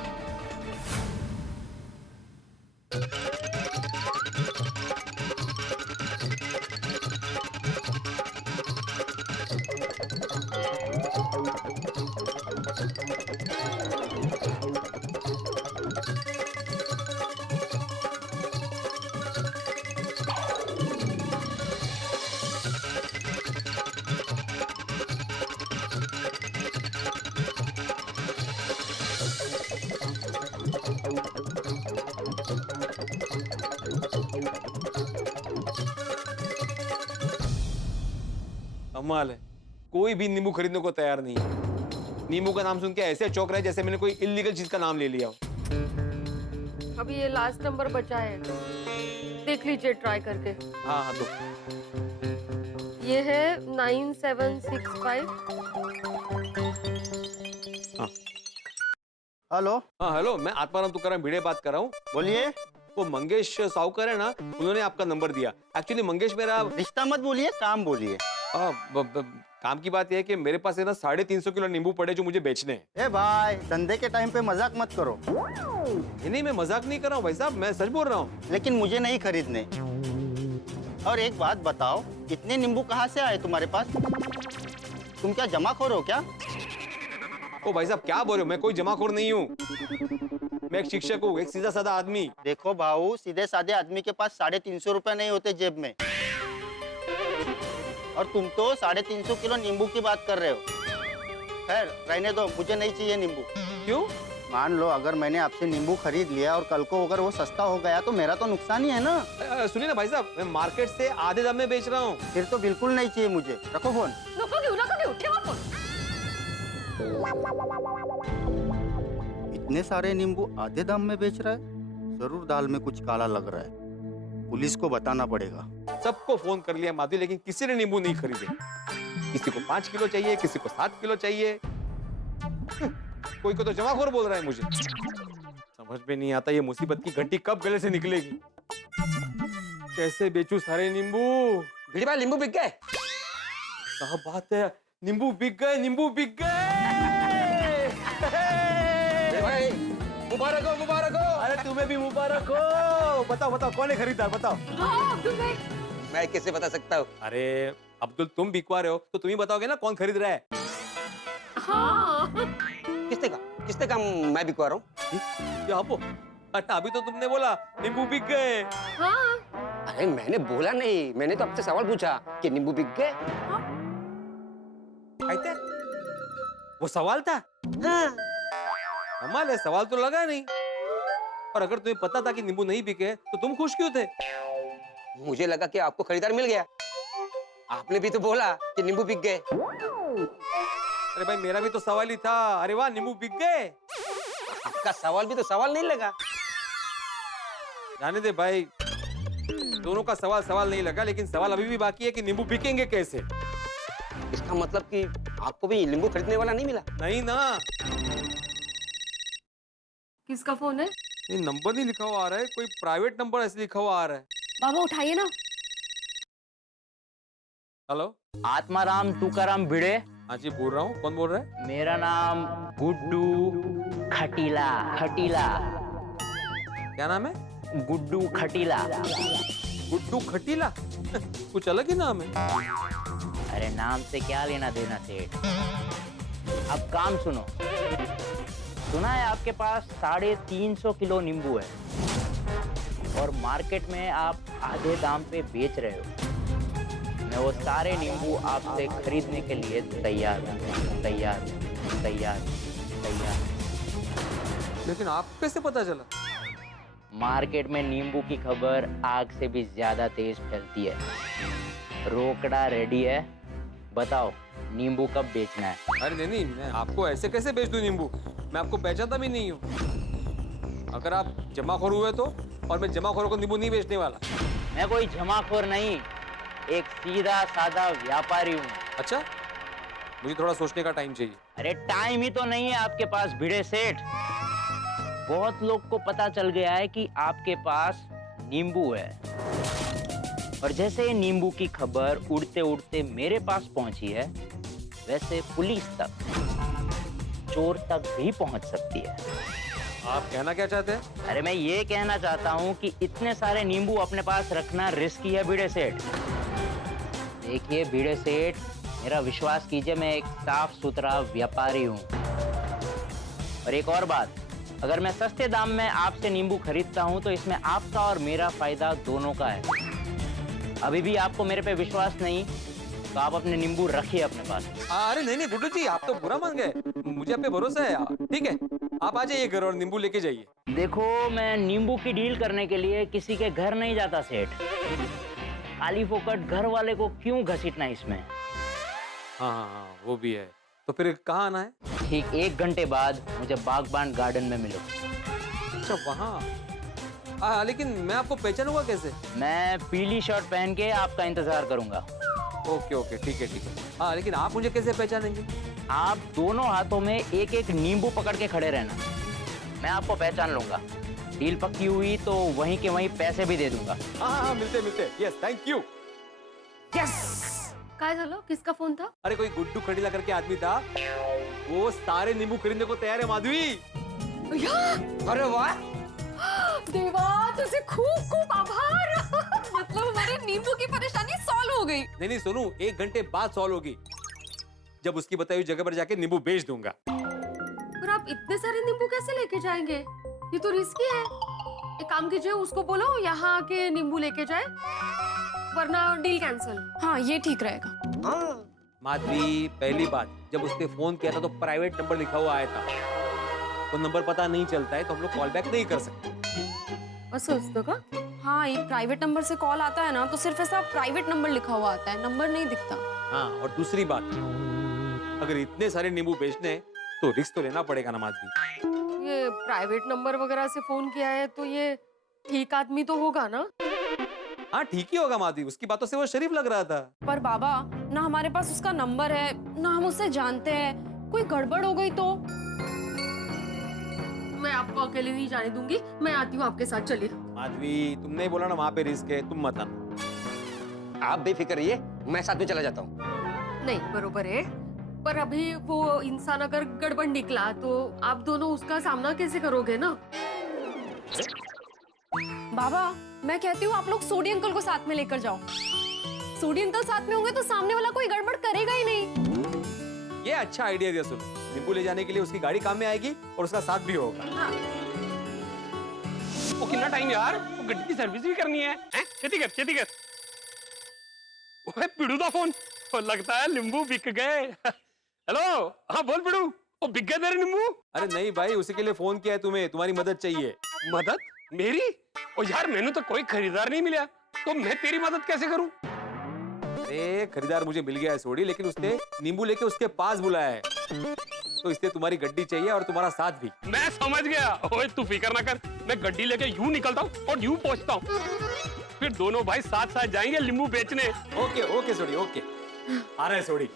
कमाल है, कोई भी नींबू खरीदने को तैयार नहीं है। नींबू का नाम सुन के ऐसे चौंक रहा है जैसे मैंने कोई इलीगल चीज का नाम ले लिया हो। अभी ये लास्ट नंबर बचा है, देख लीजिए ट्राई करके। हाँ तो ये है 9765। हेलो। हाँ हेलो, मैं आत्माराम तुकाराम भिडे बात कर रहा हूँ। बोलिए। वो मंगेश सावकर है ना, उन्होंने आपका नंबर दिया। एक्चुअली मंगेश मेरा रिश्ता मत बोलिए, काम बोलिए। काम की बात यह है कि मेरे पास है ना 350 किलो नींबू पड़े जो मुझे बेचने हैं। ए भाई, धंधे के टाइम पे मजाक मत करो। नहीं मैं मजाक नहीं कर रहा हूँ भाई साहब, मैं सच बोल रहा हूँ। लेकिन मुझे नहीं खरीदने। और एक बात बताओ, इतने नींबू कहाँ से आए तुम्हारे पास? तुम क्या जमाखोर हो क्या? ओ भाई साहब क्या बोल रहे हो, मैं कोई जमाखोर नहीं हूँ। मैं एक शिक्षक हूँ, एक सीधा साधा आदमी। देखो भाऊ, सीधे साधे आदमी के पास 350 रुपए नहीं होते जेब में, और तुम तो 350 किलो नींबू की बात कर रहे हो। खैर रहने दो, मुझे नहीं चाहिए नींबू। क्यों? मान लो अगर मैंने आपसे नींबू खरीद लिया और कल को अगर वो सस्ता हो गया तो मेरा तो नुकसान ही है ना। सुनिए ना भाई साहब, मैं मार्केट से आधे दाम में बेच रहा हूँ। फिर तो बिल्कुल नहीं चाहिए मुझे। रखो फोन। नको ठेवा फोन। इतने सारे नींबू आधे दाम में बेच रहा है, जरूर दाल में कुछ काला लग रहा है। पुलिस को बताना पड़ेगा। सबको फोन कर लिया माधवी, लेकिन किसी ने नींबू नहीं खरीदे। किसी को 5 किलो चाहिए, किसी को 7 किलो चाहिए। कोई को तो जमाखोर बोल रहा है मुझे। समझ में नहीं आता ये मुसीबत की घंटी कब गले से निकलेगी। कैसे बेचूं सारे नींबू? भिड़ी भाई नींबू बिक गए। क्या बात है, नींबू बिक गए, नींबू बिक गए। भाई मुबारक हो, मुबारक हो। अरे तुम्हें भी मुबारक हो। बताओ बताओ कौन है खरीदार, बताओ। हाँ अब्दुल भाई। मैं कैसे बता सकता हूँ? अरे अब्दुल, तुम बिकवा रहे हो तो तुम ही बताओगे ना कौन खरीद रहा है। हाँ किसने का मैं बिकवा रहा हूँ? क्या आपो? अच्छा अभी तो तुमने बोला नींबू बिक गए। हाँ अरे मैंने बोला नहीं, मैंने तो आपसे सवाल पूछा कि नींबू बिक गए। कहते वो सवाल था। कमाल है, सवाल तो लगा नहीं। और अगर तुम्हें पता था कि नींबू नहीं बिके तो तुम खुश क्यों थे? मुझे लगा कि आपको खरीदार मिल गया। आपने भी तो बोला कि नींबू बिक गए। अरे भाई मेरा भी तो सवाल ही था। अरे वाह, नींबू बिक गए। आपका सवाल भी तो सवाल नहीं लगा। जाने दे भाई, दोनों का सवाल सवाल नहीं लगा, लेकिन सवाल अभी भी बाकी है कि नींबू बिकेंगे कैसे। इसका मतलब कि आपको भी नींबू खरीदने वाला नहीं मिला? नहीं ना, किसका फोन है? ये नंबर नहीं लिखा हुआ आ रहा है, कोई प्राइवेट नंबर ऐसे लिखा हुआ आ रहा है। बाबा उठाइए ना। हेलो, आत्माराम तुकाराम भिड़े। हाँ जी बोल रहा हूँ। कौन बोल रहा है? मेरा नाम गुड्डू खटीला। खटीला। क्या नाम है? गुड्डू खटीला। गुड्डू खटीला? कुछ अलग ही नाम है। अरे नाम से क्या लेना देना सेठ। अब काम सुनो। सुना है आपके पास 350 किलो नींबू है और मार्केट में आप आधे दाम पे बेच रहे हो। मैं वो सारे नींबू आपसे खरीदने के लिए तैयार हूँ। तैयार। लेकिन आपको कैसे पता चला? मार्केट में नींबू की खबर आग से भी ज्यादा तेज फैलती है। रोकड़ा रेडी है, बताओ नींबू कब बेचना है? अरे नहीं, मैं आपको ऐसे कैसे बेच दूं नींबू? मैं आपको पहचानता भी नहीं हूँ। अगर आप जमाखोर हुए तो, और मैं जमाखोरों को नींबू नहीं बेचने वाला। मैं कोई जमाखोर नहीं, एक सीधा साधा व्यापारी हूँ। अच्छा, मुझे थोड़ा सोचने का टाइम चाहिए। अरे टाइम ही तो नहीं है आपके पास भिड़े सेठ। बहुत लोग को पता चल गया है कि आपके पास नींबू है, और जैसे ये नींबू की खबर उड़ते उड़ते मेरे पास पहुंची है, वैसे पुलिस तक, चोर तक भी पहुंच सकती है। आप कहना क्या चाहते हैं? अरे मैं ये कहना चाहता हूँ कि इतने सारे नींबू अपने पास रखना रिस्की है भिड़े सेठ। देखिए भिड़े सेठ, मेरा विश्वास कीजिए, मैं एक साफ सुथरा व्यापारी हूँ। और एक और बात, अगर मैं सस्ते दाम में आपसे नींबू खरीदता हूँ तो इसमें आपका और मेरा फायदा दोनों का है। अभी भी आपको मेरे पे विश्वास नहीं तो आप अपने नींबू रखिए अपने पास। अरे नहीं गुड्डू जी, आप तो बुरा मान गए। मुझे आप पे भरोसा है। ठीक है, आप आ जाइए घर और नींबू लेके जाइए। देखो, मैं नींबू की डील करने के लिए किसी के घर नहीं जाता सेठ। खाली फोकट घर वाले को क्यों घसीटना इसमें। हाँ, वो भी है। तो फिर कहाँ आना है? ठीक 1 घंटे बाद मुझे बागबान गार्डन में मिलो। अच्छा वहाँ? लेकिन मैं आपको पहचानूंगा कैसे? मैं पीली शर्ट पहन के आपका इंतजार करूंगा। ओके ठीक है। हाँ, लेकिन आप मुझे कैसे पहचानेंगे? आप दोनों हाथों में एक एक नींबू पकड़ के खड़े रहना, मैं आपको पहचान लूंगा। डील पक्की हुई तो वहीं के वहीं पैसे भी दे दूंगा। हाँ, मिलते। Yes, thank you. यस। काय झालं? किसका फोन था? अरे कोई गुड्डू खड़ीला करके आदमी था, वो सारे नींबू खरीदने को तैयार है माधवी। अरे वाह, देवा तुझे खूब खूब आभार। मतलब हमारे नींबू की परेशानी सॉल्व हो गई। नहीं सोनू, 1 घंटे बाद सॉल्व होगी, जब उसकी बताई हुई जगह पर जाके नींबू बेच दूंगा। इतने सारे नींबू कैसे लेके जाएंगे? ये तो रिस्की है। एक काम कीजिए, उसको बोलो यहाँ आके नींबू लेके जाए, वरना डील कैंसिल। हाँ, ये ठीक रहेगा। माधवी, पहली बात, जब उसने फोन किया था तो प्राइवेट नंबर लिखा हुआ आया था। वो नंबर पता नहीं चलता है तो हम लोग कॉल बैक नहीं कर सकते। असं असतं का? हाँ, ये प्राइवेट नंबर से कॉल आता है ना तो सिर्फ ऐसा प्राइवेट नंबर लिखा हुआ आता है, नंबर नहीं दिखता। हाँ, और दूसरी बात, अगर इतने सारे नींबू बेचने हैं तो रिस्क तो लेना पड़ेगा ना माधवी। ये प्राइवेट नंबर वगैरह से फोन किया है तो ये ठीक आदमी तो होगा ना? हाँ, ठीक ही होगा माधवी, उसकी बातों से वो शरीफ लग रहा था। पर बाबा, ना हमारे पास उसका नंबर है, ना हम उससे जानते हैं, कोई गड़बड़ हो गई तो? मैं आपको अकेले नहीं जाने दूंगी, मैं आती हूँ आपके साथ, चलिए। माधवी, तुमने ही बोला ना वहाँ पे रिस्क है, तुम मत आना। आप बेफिक्र रहिए, मैं साथ में चला जाता हूँ। नहीं, बरोबर है, पर अभी वो इंसान अगर गड़बड़ निकला तो आप दोनों उसका सामना कैसे करोगे ना? बाबा, मैं कहती हूँ आप लोग सोडी अंकल को साथ में लेकर जाओ। सोडी अंकल साथ में होंगे तो सामने वाला कोई गड़बड़ करेगा ही नहीं। ये अच्छा आइडिया दिया। सुनो, नींबू ले जाने के लिए उसकी गाड़ी काम में आएगी और उसका साथ भी होगा। हाँ। वो कितना टाइम यार, वो गड्डी की सर्विस भी करनी है। खेती कर। ओए पिड़ू दा फोन, वो लगता है नींबू बिक गए। हेलो, हाँ बोल पिड़ू, वो बिक गए तेरे नींबू? अरे नहीं भाई, उसी के लिए फोन किया है तुम्हें, तुम्हारी मदद चाहिए। मदद मेरी? ओ यार, मैंने तो कोई खरीदार नहीं मिला, तो मैं तेरी मदद कैसे करूं? अरे खरीदार मुझे मिल गया है सोडी, लेकिन उसने नींबू लेके उसके पास बुलाया है, तो इसलिए तुम्हारी गड्डी चाहिए और तुम्हारा साथ भी। मैं समझ गया। ओए तू फिक्र ना कर, मैं गड्डी लेके यूं निकलता हूँ और यूं पहुंचता हूँ, फिर दोनों भाई साथ साथ जाएंगे नींबू बेचने। ओके सोडी, ओके। आ रहा है सोडी।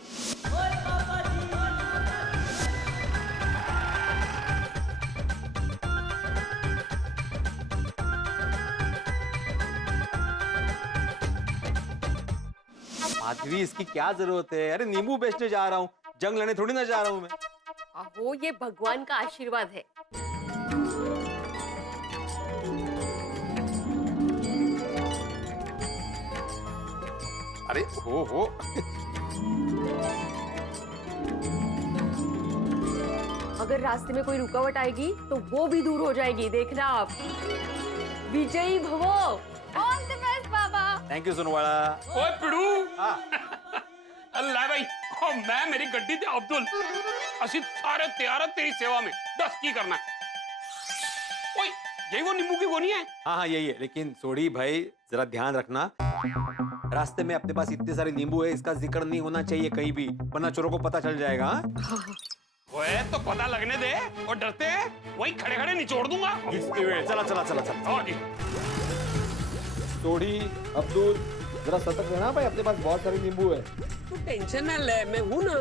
माधवी, इसकी क्या जरूरत है? अरे नींबू बेचने जा रहा हूँ, जंग लड़ने थोड़ी ना जा रहा हूँ मैं। वो ये भगवान का आशीर्वाद है। अरे हो अगर रास्ते में कोई रुकावट आएगी तो वो भी दूर हो जाएगी, देखना आप। विजयी भवो। ऑल द बेस्ट बाबा। थैंक यू सुनवाड़ा। ओए पिड़ू, हाँ। अल्लाह भाई, ओ मैं मेरी गड्डी ते अब्दुल असि सारे तैयार तेरी सेवा में, दस की करना है। ओए यही वो नींबू की गोनी है? हाँ, यही है, लेकिन सोडी भाई जरा ध्यान रखना, रास्ते में अपने पास इतने सारे नींबू है, इसका जिक्र नहीं होना चाहिए कहीं भी, वरना चोरों को पता चल जाएगा। ओए तो पता लगने दे, और डरते हैं वही खड़े खड़े निचोड़ दूंगा। चला। हाँ जी। सोडी, अब्दुल, जरा सतर्क रहना भाई, अपने पास बहुत सारे नींबू है। तू टेंशन ना ले, मैं हूं ना।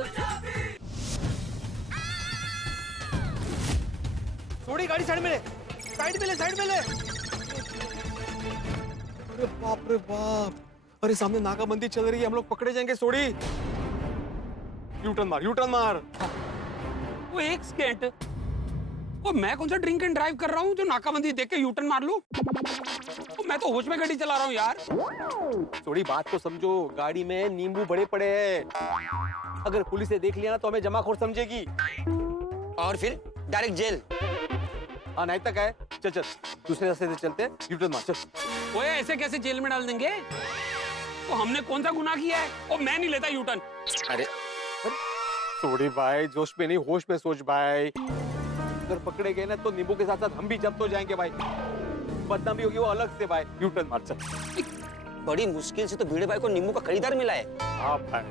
सोडी, गाड़ी साइड में ले। अरे बाप रे बाप, अरे सामने नाकाबंदी चल रही है, हम लोग पकड़े जाएंगे। सोडी, यूटर्न मार। वो एक सेकंड, वो मैं कौन सा ड्रिंक एंड ड्राइव कर रहा हूँ जो नाकाबंदी देख के यूटर्न मार लूं? मैं तो होश में गाड़ी चला रहा हूँ यार। सोडी, बात तो समझो, गाड़ी में नींबू बड़े पड़े हैं, अगर पुलिस ने देख लिया ना तो हमें जमाखोर समझेगी, और फिर डायरेक्ट जेल। हाँ, नहीं तक है। चल दूसरे रास्ते से चलते हैं, यूटर्न मार, चल। ओए ऐसे कैसे जेल में डाल देंगे? तो हमने कौन सा गुनाह किया है? और मैं नहीं लेता यूटर्न। अरे सोडी भाई, जोश में नहीं होश में सोच भाई, अगर पकड़े गए ना तो नींबू के साथ साथ हम भी जब्त हो जाएंगे भाई, बदनामी होगी वो अलग से भाई। यूटर्न मार, चल। बड़ी मुश्किल से तो भिड़े भाई को नींबू का खरीदार मिला है। हाँ भाई,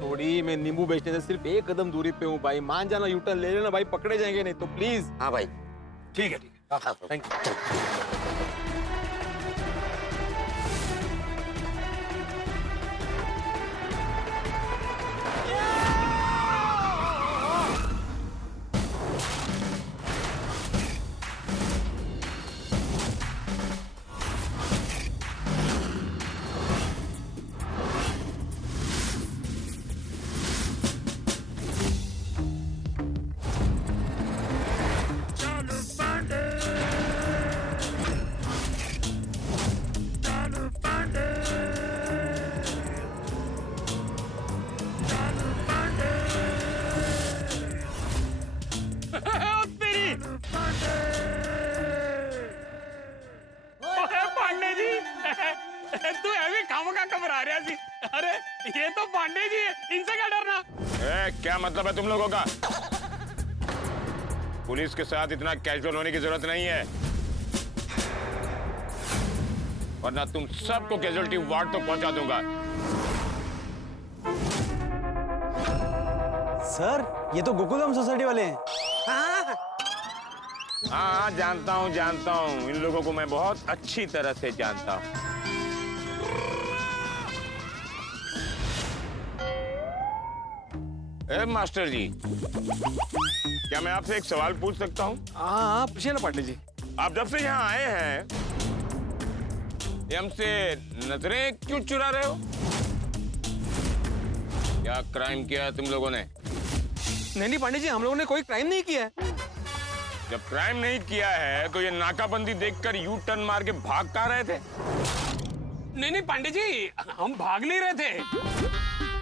सोडी, मैं नींबू बेचने से सिर्फ एक कदम दूरी पे हूँ भाई, मान जाना, यूटर्न ले लेना भाई, पकड़े जाएंगे नहीं तो प्लीज। हाँ भाई, ठीक है, थैंक यू। तू अभी खामोखा घबरा रहा सी। अरे ये तो पांडे जी है, इनसे क्या डरना। क्या मतलब है तुम लोगों का? पुलिस के साथ इतना कैजुअल होने की जरूरत नहीं है, वरना तुम सबको कैजुअलिटी वार्ड तक पहुंचा दूंगा। सर ये तो गोकुलधाम सोसाइटी वाले हैं। हाँ जानता हूँ, इन लोगों को मैं बहुत अच्छी तरह से जानता हूँ। मास्टर जी, क्या मैं आपसे एक सवाल पूछ सकता हूँ? हाँ पूछिए ना पांडे जी। आप जब से यहाँ आए हैं ये हमसे नजरें क्यों चुरा रहे हो? क्या क्राइम किया है तुम लोगों ने? नहीं पांडे जी, हम लोगों ने कोई क्राइम नहीं किया है। जब क्राइम नहीं किया है तो ये नाकाबंदी देखकर यू टर्न मार के भाग कहाँ रहे थे? नहीं पांडे जी, हम भाग नहीं रहे थे।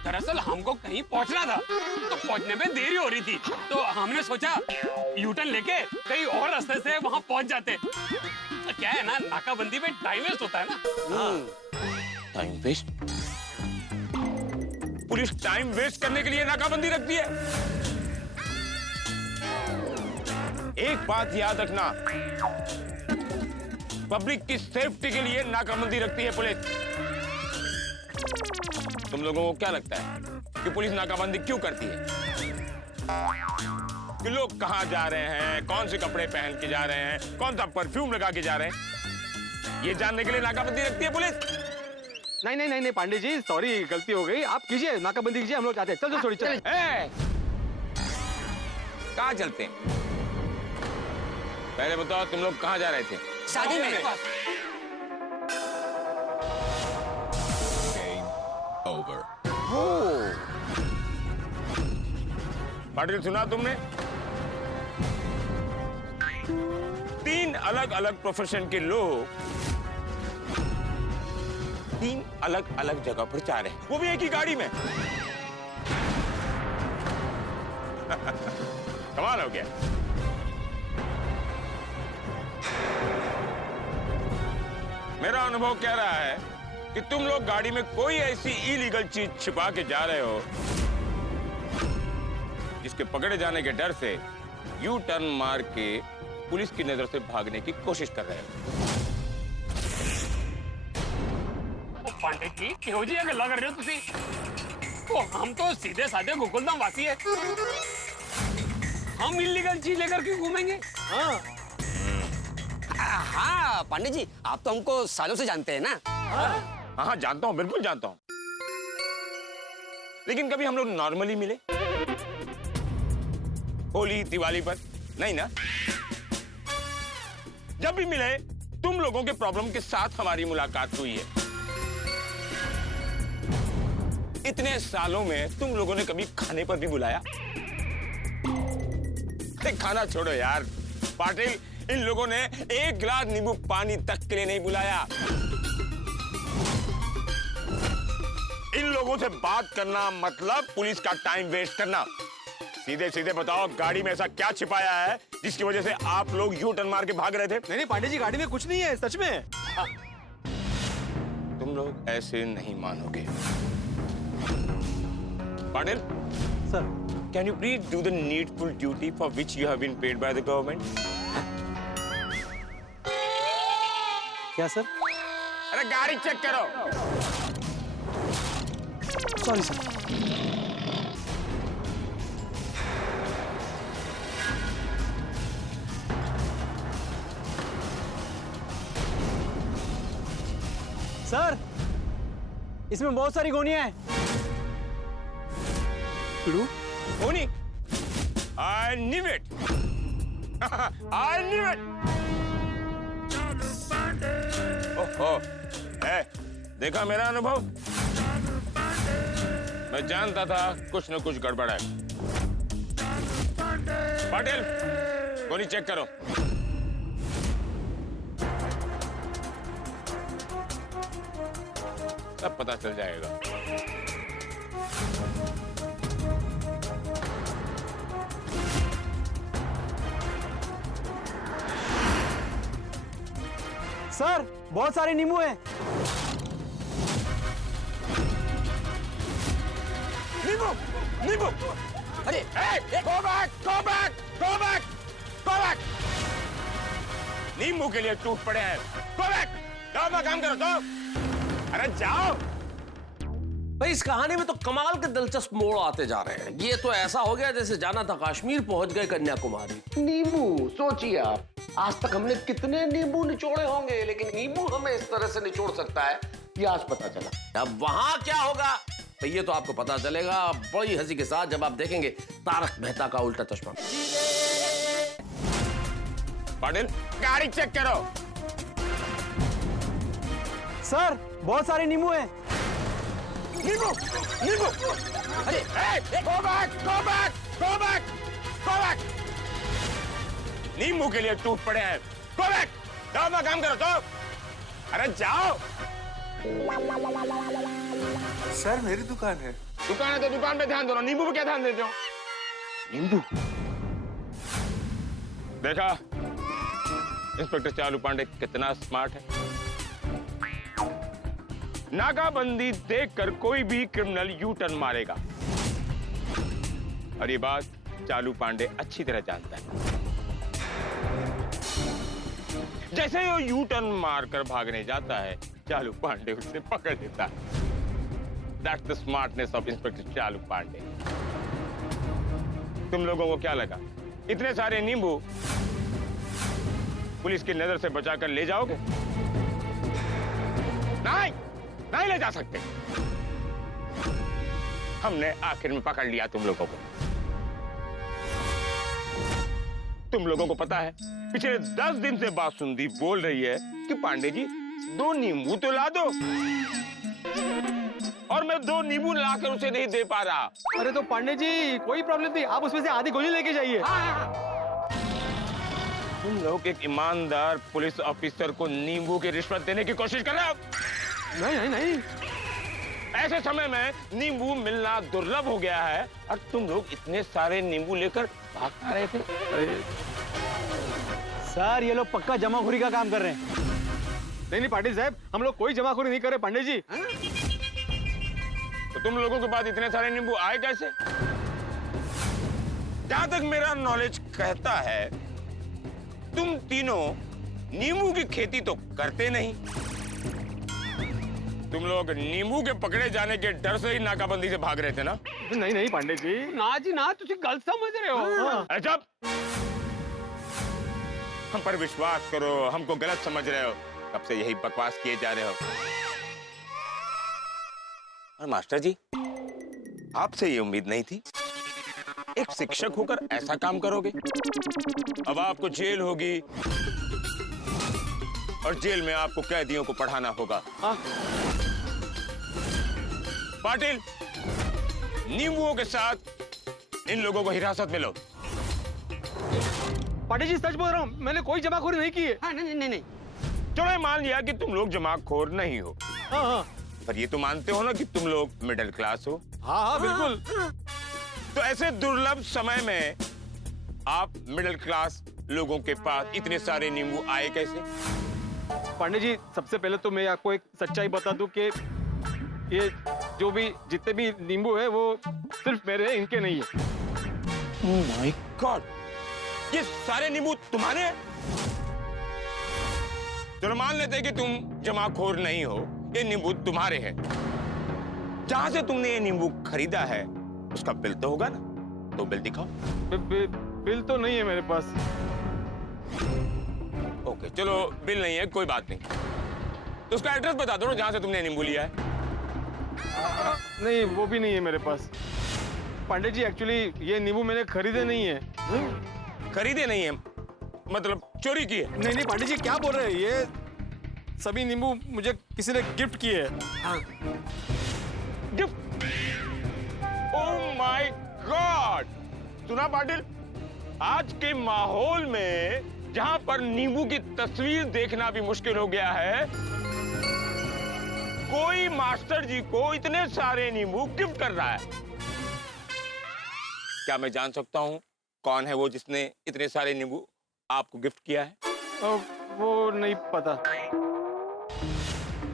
दरअसल हमको कहीं पहुंचना था, तो पहुंचने में देरी हो रही थी, तो हमने सोचा यूटर्न लेके कहीं और रास्ते से वहां पहुंच जाते। तो क्या है ना, नाकाबंदी में टाइम वेस्ट होता है ना। Time waste? Police time waste करने के लिए नाकाबंदी रखती है? एक बात याद रखना, पब्लिक की सेफ्टी के लिए नाकाबंदी रखती है पुलिस। तुम लोगों को क्या लगता है कि पुलिस नाकाबंदी क्यों करती है? कि लोग कहां जा रहे हैं, कौन से कपड़े पहन के जा रहे हैं, कौन सा परफ्यूम लगा के जा रहे हैं, ये जानने के लिए नाकाबंदी रखती है पुलिस। नहीं पांडे जी, सॉरी गलती हो गई। आप कीजिए नाकाबंदी कीजिए, हम लोग चाहते हैं। चल थोड़ी चल। कहाँ चलते हैं? पहले बताओ तुम लोग कहाँ जा रहे थे? शादी में। पाटिल सुना तुमने? 3 अलग अलग प्रोफेशन के लोग 3 अलग अलग जगह पर जा रहे हैं, वो भी एक ही गाड़ी में। कमाल हो गया। मेरा अनुभव कह रहा है कि तुम लोग गाड़ी में कोई ऐसी इलीगल चीज छिपा के जा रहे हो जिसके पकड़े जाने के डर से यू टर्न मार के पुलिस की नजर से भागने की कोशिश कर रहे हो। पांडे जी क्यों जी गल्ला कर रहे हो तुसी? तो हम तो सीधे साधे गोकुलधाम वासी है, हम इलीगल चीज लेकर क्यों घूमेंगे? हाँ पांडे जी, आप तो हमको सालों से जानते हैं ना। हाँ जानता हूँ, बिल्कुल जानता हूँ, लेकिन कभी हम लोग नॉर्मली मिले? होली दिवाली पर नहीं ना? जब भी मिले तुम लोगों के प्रॉब्लम के साथ हमारी मुलाकात हुई है। इतने सालों में तुम लोगों ने कभी खाने पर भी बुलाया? खाना छोड़ो यार पाटिल, इन लोगों ने एक गिलास नींबू पानी तक के लिए नहीं बुलाया। इन लोगों से बात करना मतलब पुलिस का टाइम वेस्ट करना। सीधे सीधे बताओ, गाड़ी में ऐसा क्या छिपाया है जिसकी वजह से आप लोग यू टर्न मार के भाग रहे थे? नहीं पांडे जी, गाड़ी में कुछ नहीं है, सच में। तुम लोग ऐसे नहीं मानोगे। Patil sir, can you please do the needful duty for which you have been paid by the government? क्या सर? अरे गाड़ी चेक करो। Sorry sir. सर इसमें बहुत सारी गोनियां हैं। Oni, I knew it. I knew it. ओहो, देखा मेरा अनुभव? मैं जानता था कुछ न कुछ गड़बड़ है। पाटिल, गोली चेक करो। सब पता चल जाएगा। सर बहुत सारे नींबू हैं। नींबू। अरे go back, go back, go back, go back. नींबू के लिए टूट पड़े हैं। गो बैक, जाओ अपना काम करो तो। अरे जाओ। भाई इस कहानी में तो कमाल के दिलचस्प मोड़ आते जा रहे हैं। ये तो ऐसा हो गया जैसे जाना था कश्मीर पहुंच गए कन्याकुमारी। नींबू, सोचिए आप, आज तक हमने कितने नींबू निचोड़े होंगे, लेकिन नींबू हमें इस तरह से निचोड़ सकता है ये आज पता चला। अब वहां क्या होगा तो ये तो आपको पता चलेगा बड़ी हंसी के साथ जब आप देखेंगे तारक मेहता का उल्टा चश्मा। पाटिल, गाड़ी चेक करो। सर बहुत सारे नींबू हैं। नींबू, नींबू। अरे go back, go back, go back, go back. नींबू के लिए टूट पड़े हैं। गो बैक, जाओ अपना काम करो तो। अरे जाओ। सर मेरी दुकान है। दुकान है तो दुकान पे ध्यान दो ना, नींबू पे क्या ध्यान देते हो? नींबू। देखा इंस्पेक्टर चालू पांडे कितना स्मार्ट है। नाकाबंदी देखकर कोई भी क्रिमिनल यू टर्न मारेगा, और ये बात चालू पांडे अच्छी तरह जानता है। जैसे ही वो यू टर्न मारकर भागने जाता है, चालू पांडे उसे पकड़ लेता है। That's the smartness of inspector चालू पांडे। तुम लोगों को क्या लगा इतने सारे नींबू पुलिस की नजर से बचाकर ले जाओगे? नहीं, नहीं ले जा सकते। हमने आखिर में पकड़ लिया तुम लोगों को। तुम लोगों को पता है पिछले 10 दिन से बासुंदी बोल रही है कि पांडे जी 2 नींबू तो ला दो, और मैं 2 नींबू लाकर उसे नहीं दे पा रहा। अरे तो पांडे जी कोई प्रॉब्लम नहीं, आप उसमें से आधी गोली लेके जाइए। तुम लोग एक ईमानदार पुलिस ऑफिसर को नींबू की रिश्वत देने की कोशिश कर रहे हो? नहीं नहीं नहीं, ऐसे समय में नींबू मिलना दुर्लभ हो गया है, और तुम लोग इतने सारे नींबू लेकर भाग रहे थे। सर ये लोग पक्का जमाखोरी का काम कर रहे हैं। नहीं नहीं पाटिल साहब, हम लोग कोई जमाखोरी नहीं कर रहे पांडे जी। तो तुम लोगों के पास इतने सारे नींबू आए कैसे? जहां तक मेरा नॉलेज कहता है तुम तीनों नींबू की खेती तो करते नहीं। तुम लोग नींबू के पकड़े जाने के डर से ही नाकाबंदी से भाग रहे थे ना? नहीं नहीं पांडे जी, ना जी ना, तुम गलत समझ रहे हो। अरे चुप! हम पर विश्वास करो, हमको गलत समझ रहे हो। कब से यही बकवास किए जा रहे हो। और मास्टर जी, आपसे ये उम्मीद नहीं थी, एक शिक्षक होकर ऐसा काम करोगे। अब आपको जेल होगी, और जेल में आपको कैदियों को पढ़ाना होगा। पाटिल, नींबुओं के साथ इन लोगों को हिरासत में लो। पांडे जी सच बोल रहा हूँ, मैंने कोई जमाखोरी नहीं की है। हाँ, नहीं नहीं नहीं। चलो मान लिया कि तुम लोग जमाखोर नहीं हो, हाँ हाँ पर ये तो मानते हो ना कि तुम लोग मिडिल क्लास हो। हाँ हाँ बिल्कुल। तो ऐसे दुर्लभ समय में आप मिडिल क्लास लोगों के पास इतने सारे नींबू आए कैसे? पांडे जी सबसे पहले तो मैं आपको एक सच्चाई बता दूं कि ये जो भी जितने भी नींबू है वो सिर्फ मेरे हैं, इनके नहीं है। ओह माय गॉड, ये सारे नींबू तुम्हारे हैं? चलो मान लेते हैं कि तुम जमाखोर नहीं हो, ये नींबू तुम्हारे हैं। जहां से तुमने ये नींबू खरीदा है उसका बिल तो होगा ना? तो बिल दिखाओ। बिल तो नहीं है मेरे पास। ओके चलो, बिल नहीं है, कोई बात नहीं। तो उसका एड्रेस बता दो ना जहां से तुमने नींबू लिया है। नहीं वो भी नहीं है मेरे पास। पांडे जी एक्चुअली ये नींबू मैंने खरीदे नहीं है। खरीदे नहीं है मतलब चोरी की है? नहीं नहीं पांडे जी क्या बोल रहे हैं, ये सभी नींबू मुझे किसी ने गिफ्ट किए हैं। गिफ्ट? Oh my God! सुना पाटिल, आज के माहौल में जहां पर नींबू की तस्वीर देखना भी मुश्किल हो गया है, कोई मास्टर जी को इतने सारे नींबू गिफ्ट कर रहा है। क्या मैं जान सकता हूं कौन है वो जिसने इतने सारे नींबू आपको गिफ्ट किया है? वो नहीं पता।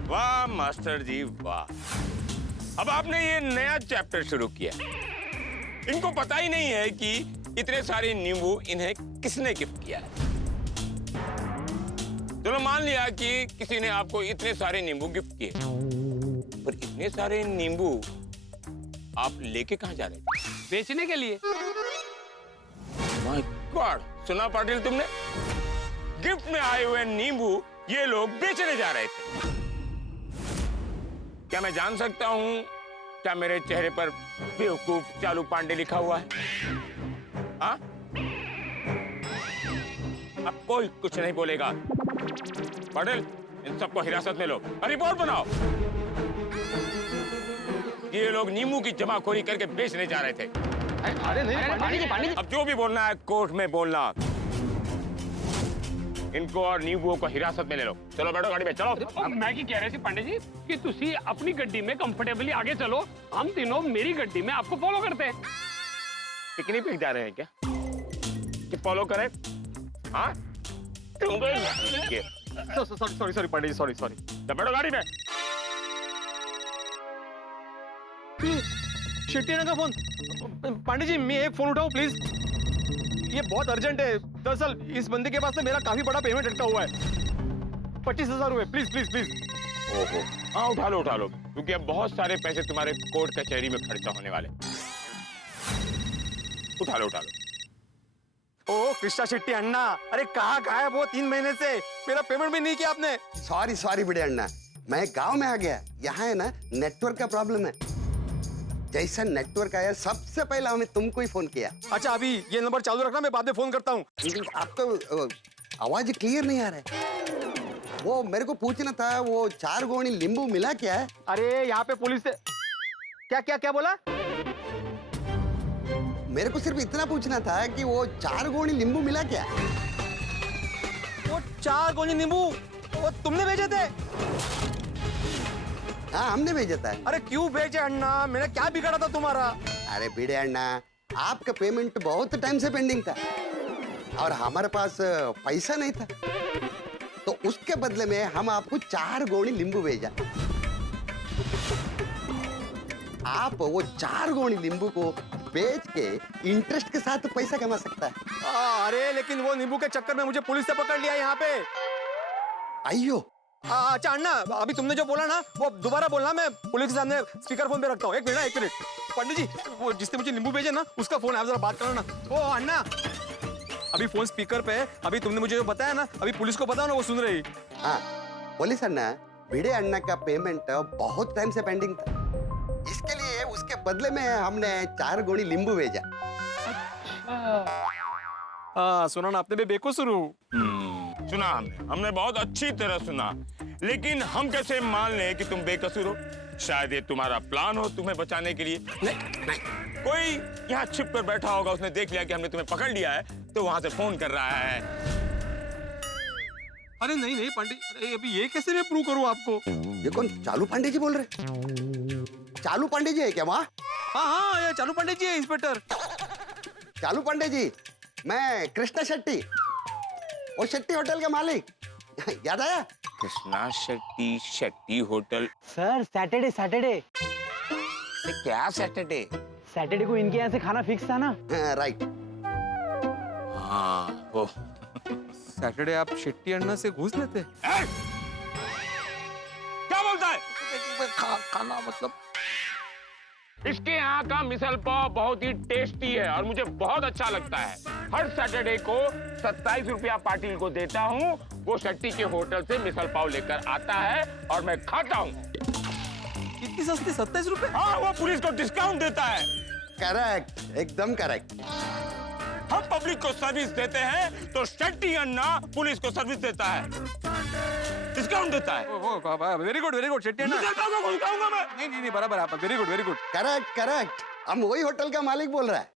वाह मास्टर जी वाह! अब आपने ये नया चैप्टर शुरू किया। इनको पता ही नहीं है कि इतने सारे नींबू इन्हें किसने गिफ्ट किया है। चलो मान लिया कि किसी ने आपको इतने सारे नींबू गिफ्ट किए, पर इतने सारे नींबू आप लेके कहां जा रहे थे? बेचने के लिए। माय गॉड, सुना पाटिल तुमने? गिफ्ट में आए हुए नींबू ये लोग बेचने जा रहे थे। क्या मैं जान सकता हूं क्या मेरे चेहरे पर बेवकूफ चालू पांडे लिखा हुआ है? हाँ? अब कोई कुछ नहीं बोलेगा। पाटिल, इन सबको हिरासत में लो और रिपोर्ट बनाओ। ये लोग नींबू की जमाखोरी करके बेचने जा रहे थे। अरे नहीं पांडे जी। अब जो भी बोलना है कोर्ट में बोलना। इनको और नींबुओं को हिरासत में ले लो। चलो बैठो गाड़ी में, चलो। मैं की कह रहे थे पांडे जी कि तुसी अपनी गड्डी में कंफर्टेबली आगे चलो, हम तीनों मेरी गड्डी में आपको फॉलो करते हैं। पिकनिक पे जा रहे हैं क्या कि फॉलो करें? हाँ सॉरी पांडे जी, सॉरी। तो बैठो गाड़ी में। शेट्टी अण्णा का फोन। पांडे जी, मैं एक फोन उठाऊं प्लीज? ये बहुत अर्जेंट है। दरअसल इस बंदे के पास से मेरा काफी बड़ा पेमेंट अटका हुआ है, 25,000 रुपए। प्लीज। ओहो, हाँ उठा लो, क्योंकि अब बहुत सारे पैसे तुम्हारे कोर्ट कचहरी में खर्चा होने वाले। उठा लो। ओ कृष्णा शेट्टी अण्णा, अरे कहाँ गायब वो 3 महीने से? मेरा पेमेंट भी नहीं किया आपने। सॉरी बड़े अण्णा, मैं गांव में आ गया। यहाँ है ना नेटवर्क का प्रॉब्लम है। जैसा नेटवर्क आया सबसे पहले हमें तुमको ही फोन किया। अच्छा, अभी ये नंबर चालू रखना, मैं बाद में फोन करता हूँ। आपका आवाज क्लियर नहीं आ रहा है। वो मेरे को पूछना था, वो 4 गोनी नींबू मिला क्या है? अरे यहाँ पे पुलिस से क्या बोला? मेरे को सिर्फ इतना पूछना था कि वो 4 गोनी नींबू मिला क्या? वो 4 गोनी नींबू वो तुमने भेजे थे? हाँ, हमने भेजा था। अरे क्यों भेजे अण्णा? मैंने क्या बिगाड़ा था तुम्हारा? अरे भिड़े अण्णा, आपका पेमेंट बहुत टाइम से पेंडिंग था और हमारे पास पैसा नहीं था, तो उसके बदले में हम आपको 4 गोनी नींबू भेजा। आप वो 4 गोनी नींबू को बेच के इंटरेस्ट के साथ पैसा कमा सकता है। अरे लेकिन वो नींबू के चक्कर में मुझे पुलिस से पकड़ लिया यहाँ पे। अयो, अच्छा अण्णा, अभी तुमने जो बोला ना वो दोबारा बोलना। मैं पुलिस के सामने स्पीकर फोन पे रखता हूँ। एक मिनट। पंडित जी, वो जिसने मुझे नींबू भेजे ना उसका फोन आप जरा बात करना ना। ओ अण्णा, अभी फोन स्पीकर पे है। अभी तुमने मुझे जो बताया ना, अभी पुलिस को बताओ ना, वो सुन रही। हाँ, पुलिस अण्णा, भिड़े अण्णा का पेमेंट बहुत टाइम से पेंडिंग था, इसके लिए उसके बदले में हमने 4 गोनी नींबू भेजा। सुना ना आपने भी बेकसूर। सुना हमने बहुत अच्छी तरह सुना, लेकिन हम कैसे मान लें कि तुम बेकसूर हो? शायद ये तुम्हारा प्लान हो तुम्हें बचाने के लिए। नहीं, कोई यहाँ छिप कर बैठा होगा, उसने देख लिया कि हमने तुम्हें पकड़ लिया है, तो वहां से फोन कर रहा है। अरे नहीं पंडित, अरे अभी ये कैसे मैं प्रूव करूँ आपको? ये कौन चालू पांडे जी बोल रहे? चालू पांडे जी है क्या वहाँ? हाँ, ये चालू पांडे जी है, इंस्पेक्टर चालू पांडे जी। मैं कृष्णा शेट्टी, वो शेट्टी होटल का मालिक। याद आया? Krishna Shetty hotel. Sir Saturday क्या सैटरडे को इनके यहाँ से खाना फिक्स था ना। राइट। हाँ, वो सैटरडे आप शेट्टी अण्णा से घूस लेते? क्या बोलता है? खाना मतलब? इसके यहाँ का मिसल पाव बहुत ही टेस्टी है और मुझे बहुत अच्छा लगता है। हर सैटरडे को 27 रुपया पाटिल को देता हूँ। वो शेट्टी के होटल से मिसल पाव लेकर आता है और मैं खाता हूँ। इतनी सस्ती 27 रुपए? हाँ, वो पुलिस को डिस्काउंट देता है। करेक्ट, एकदम करेक्ट। हम पब्लिक को सर्विस देते हैं तो शेट्टी अण्णा पुलिस को सर्विस देता है, डिस्काउंट देता है। वेरी गुड शेट्टी अण्णा। मैं नहीं बराबर आप। Very good. करेक्ट। हम वही होटल का मालिक बोल रहा है।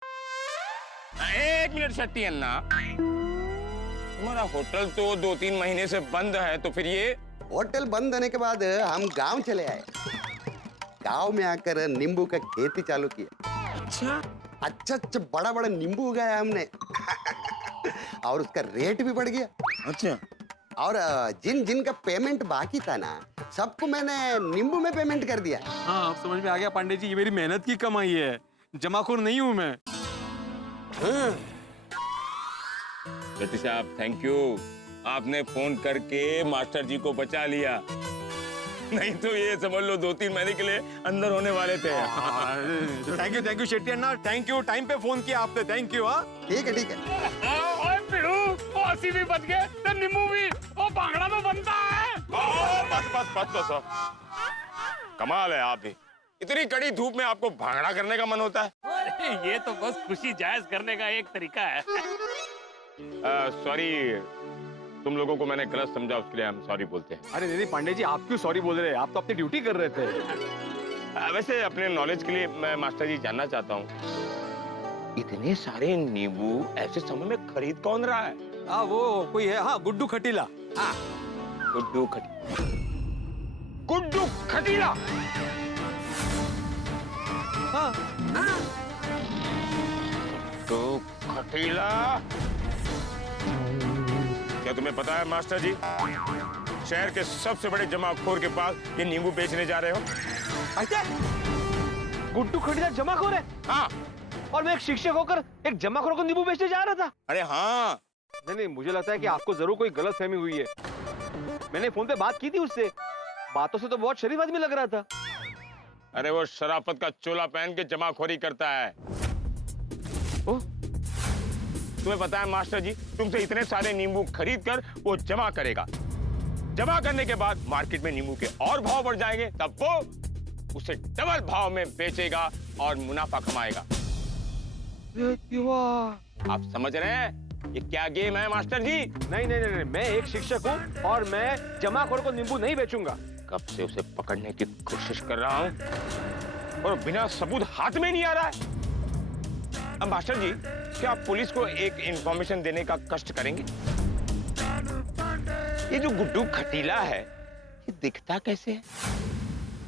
एक मिनट शेट्टी अण्णा, तुम्हारा होटल तो 2-3 महीने से बंद है, तो फिर ये? होटल बंद होने के बाद हम गांव चले आए। गांव में आकर नींबू का खेती चालू किया। अच्छा बड़ा नींबू उगाया हमने और उसका रेट भी बढ़ गया। अच्छा। और जिन का पेमेंट बाकी था ना, सबको मैंने नींबू में पेमेंट कर दिया। हाँ, अब समझ में आ गया पांडे जी, ये मेरी मेहनत की कमाई है। जमाखोर नहीं हूं मैं। रति साहब थैंक यू, आपने फोन करके मास्टर जी को बचा लिया, नहीं तो ये समझ लो 2-3 महीने के लिए अंदर होने वाले थे। Thank you Shetty Anna, thank you, time पे फोन किया आपने, थैंक यू। हाँ ठीक है ठीक है। ओए पिड़ू, वो अस्सी भी बच गए, तो नींबू भी, वो भांगड़ा तो बनता है। बस कमाल है आप भी, इतनी कड़ी धूप में आपको भांगड़ा करने का मन होता है। अरे ये तो बस खुशी जायज करने का एक तरीका है। सॉरी, तुम लोगों को मैंने गलत समझा, उसके लिए हम सॉरी बोलते हैं। अरे नहीं पांडे जी, आप क्यों सॉरी बोल रहे हैं, आप तो अपनी ड्यूटी कर रहे थे। वैसे अपने नॉलेज के लिए मैं मास्टर जी जानना चाहता हूँ, इतने सारे नींबू ऐसे समय में खरीद कौन रहा है? हाँ वो कोई है, हाँ गुड्डू खटीला। हाँ गुड्डू खटीला। हाँ गुड्डू खटीला, क्या तुम्हें पता है मास्टर जी, शहर के सबसे बड़े जमाखोर के पास ये नींबू बेचने जा रहे हो? गुड्डू खटीला जमाखोर है? हाँ। और मैं एक शिक्षक होकर एक जमाखोर को नींबू बेचने जा रहा था? अरे हाँ। नहीं, मुझे लगता है कि आपको जरूर कोई गलतफहमी हुई है। मैंने फोन पे बात की थी उससे, बातों से तो बहुत शरीफ आदमी लग रहा था। अरे वो शराफत का चोला पहन के जमाखोरी करता है। ओ? तुम्हें पता है मास्टर जी, तुमसे इतने सारे नींबू खरीद कर वो जमा करेगा, जमा करने के बाद मार्केट में नींबू के और भाव बढ़ जाएंगे, तब वो उसे डबल भाव में बेचेगा और मुनाफा कमाएगा। आप समझ रहे हैं ये क्या गेम है मास्टर जी? नहीं, मैं एक शिक्षक हूँ और मैं जमाखोर को नींबू नहीं बेचूंगा। कब से उसे पकड़ने की कोशिश कर रहा हूँ और बिना सबूत हाथ में नहीं आ रहा है। अब मास्टर जी, क्या आप पुलिस को एक इंफॉर्मेशन देने का कष्ट करेंगे? ये जो गुड्डू खटीला है, ये दिखता कैसे है?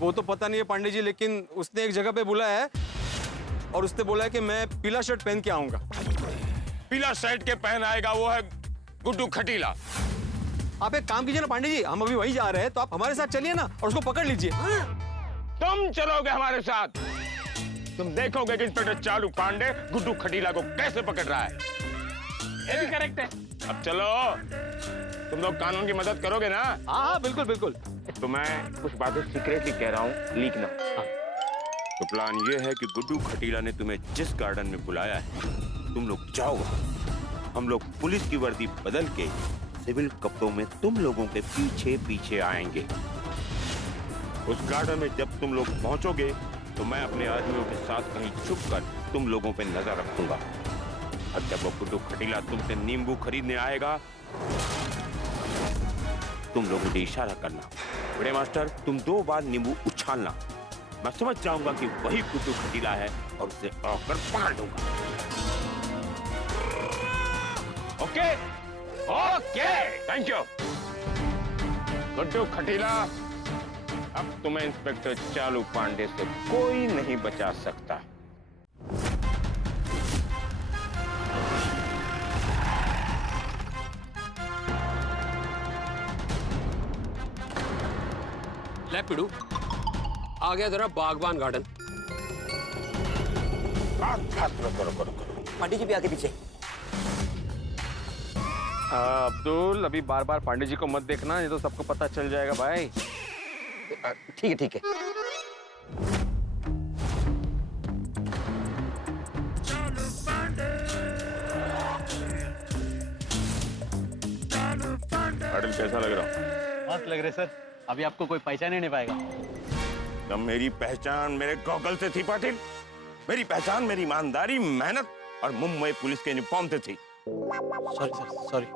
वो तो पता नहीं है पांडे जी, लेकिन उसने एक जगह पे बुलाया है और उसने बोला है कि मैं पीला शर्ट पहन के आऊंगा। पीला शर्ट के पहन आएगा, वो है गुड्डू खटीला। आप एक काम कीजिए ना पांडे जी, हम अभी वहीं जा रहे हैं, तो आप हमारे साथ चलिए ना और उसको पकड़ लीजिए। तुम चलोगे हमारे साथ, तुम देखोगे कि इंस्पेक्टर चालू पांडे गुड्डू खटीला को कैसे पकड़ रहा है। ये भी करेक्ट है। अब चलो, तुम लोग कानून की मदद करोगे ना? हाँ बिल्कुल। तो मैं कुछ बातें सीक्रेटली कह रहा हूँ, लीक ना। तो प्लान ये है कि गुड्डू खटीला ने तुम्हें जिस गार्डन में बुलाया है, तुम लोग जाओ, हम लोग पुलिस की वर्दी बदल के सिविल कपड़ों में तुम लोगों के पीछे पीछे आएंगे। उस गार्डन में जब तुम लोग पहुंचोगे तो मैं अपने आदमियों के साथ कहीं छुप कर तुम लोगों पे नजर रखूंगा, और जब वो गुड्डू खटीला तुमसे नींबू खरीदने आएगा, तुम लोग मुझे इशारा करना। बड़े मास्टर, तुम 2 बार नींबू उछालना, मैं समझ जाऊंगा कि वही गुड्डू खटीला है और उसे आकर पकड़ दूंगा। Okay okay, thank you. Guddu Khatila, अब तुम्हें इंस्पेक्टर चालू पांडे से कोई नहीं बचा सकता। ले पिड़ू, आ गया तेरा बागबान गार्डन। करो। पांडे जी भी आगे पीछे। अब्दुल, अभी बार पांडे जी को मत देखना, नहीं तो सबको पता चल जाएगा भाई। ठीक है। पाटिल कैसा लग रहा? मस्त लग रहे सर, अभी आपको कोई पहचान ही नहीं पाएगा। तब मेरी पहचान मेरे गॉगल से थी पाटिल, मेरी पहचान मेरी ईमानदारी, मेहनत और मुंबई पुलिस के यूनिफॉर्म से थी। Sorry sir, sorry.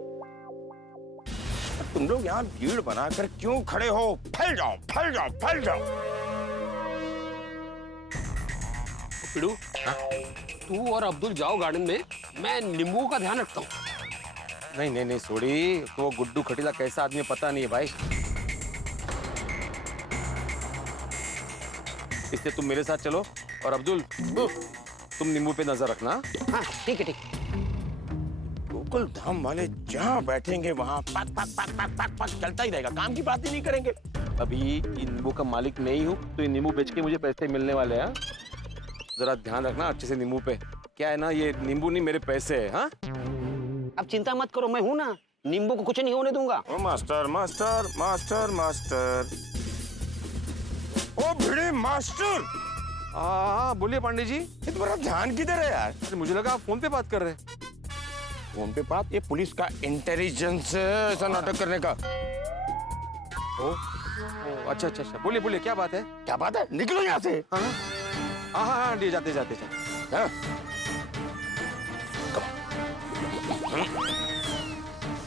तुम लोग यहाँ भीड़ बनाकर क्यों खड़े हो? फैल जाओ। पिड़ू, तू और अब्दुल जाओ गार्डन में, मैं नींबू का ध्यान रखता हूँ। नहीं सोड़ी, तो वो गुड्डू खटीला कैसा आदमी पता नहीं है भाई, इसलिए तुम मेरे साथ चलो और अब्दुल तुम नींबू पे नजर रखना। हाँ ठीक है। गोकुल धाम वाले जहाँ बैठेंगे वहाँ पक चलता ही रहेगा, काम की बात ही नहीं करेंगे। अभी नींबू का मालिक नहीं हूँ, तो ये नींबू बेच के मुझे पैसे मिलने वाले हैं। जरा ध्यान रखना अच्छे से नींबू पे। क्या है ना, ये नींबू नहीं मेरे पैसे है। हाँ अब चिंता मत करो, मैं हूं ना, नींबू को कुछ नहीं होने दूंगा। ओ मास्टर मास्टर मास्टर मास्टर, ओ भिड़े मास्टर। हाँ बोलिए पांडे जी। ये तुम्हारा ध्यान किधर है यार? अरे मुझे लगा आप फोन पे बात कर रहे हैं। फोन पे बात? ये पुलिस का इंटेलिजेंस है ऐसा नाटक करने का। ओ अच्छा अच्छा अच्छा, बोलिए बोलिए, क्या बात है? क्या बात है? निकलो यहाँ से। हाँ हाँ हाँ हाँ, जाते जाते जाते। हाँ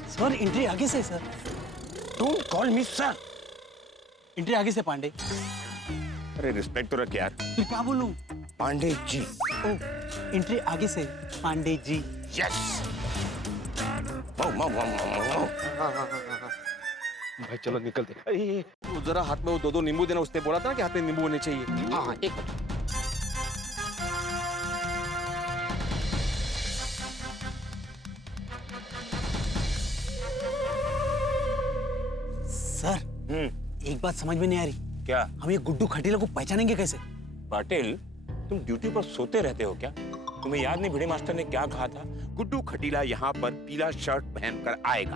सर एंट्री आगे से sir. Don't call me sir. Entry आगे से पांडे। अरे रिस्पेक्ट तो रख यार। फिर क्या बोलूं? पांडे जी। ओ एंट्री आगे से पांडे जी। यस। भाई चलो निकलते। वो जरा हाथ में वो दो नींबू देना, उसने बोला था ना कि हाथ में नींबू होने चाहिए। हाँ हाँ, एक मिनट। सर एक बात समझ में नहीं आ रही। क्या? हम ये गुड्डू खटीला को पहचानेंगे कैसे? पाटिल, तुम ड्यूटी पर सोते रहते हो क्या? तुम्हें याद नहीं भिड़े मास्टर ने क्या कहा था? गुड्डू खटीला यहाँ पर पीला शर्ट पहनकर आएगा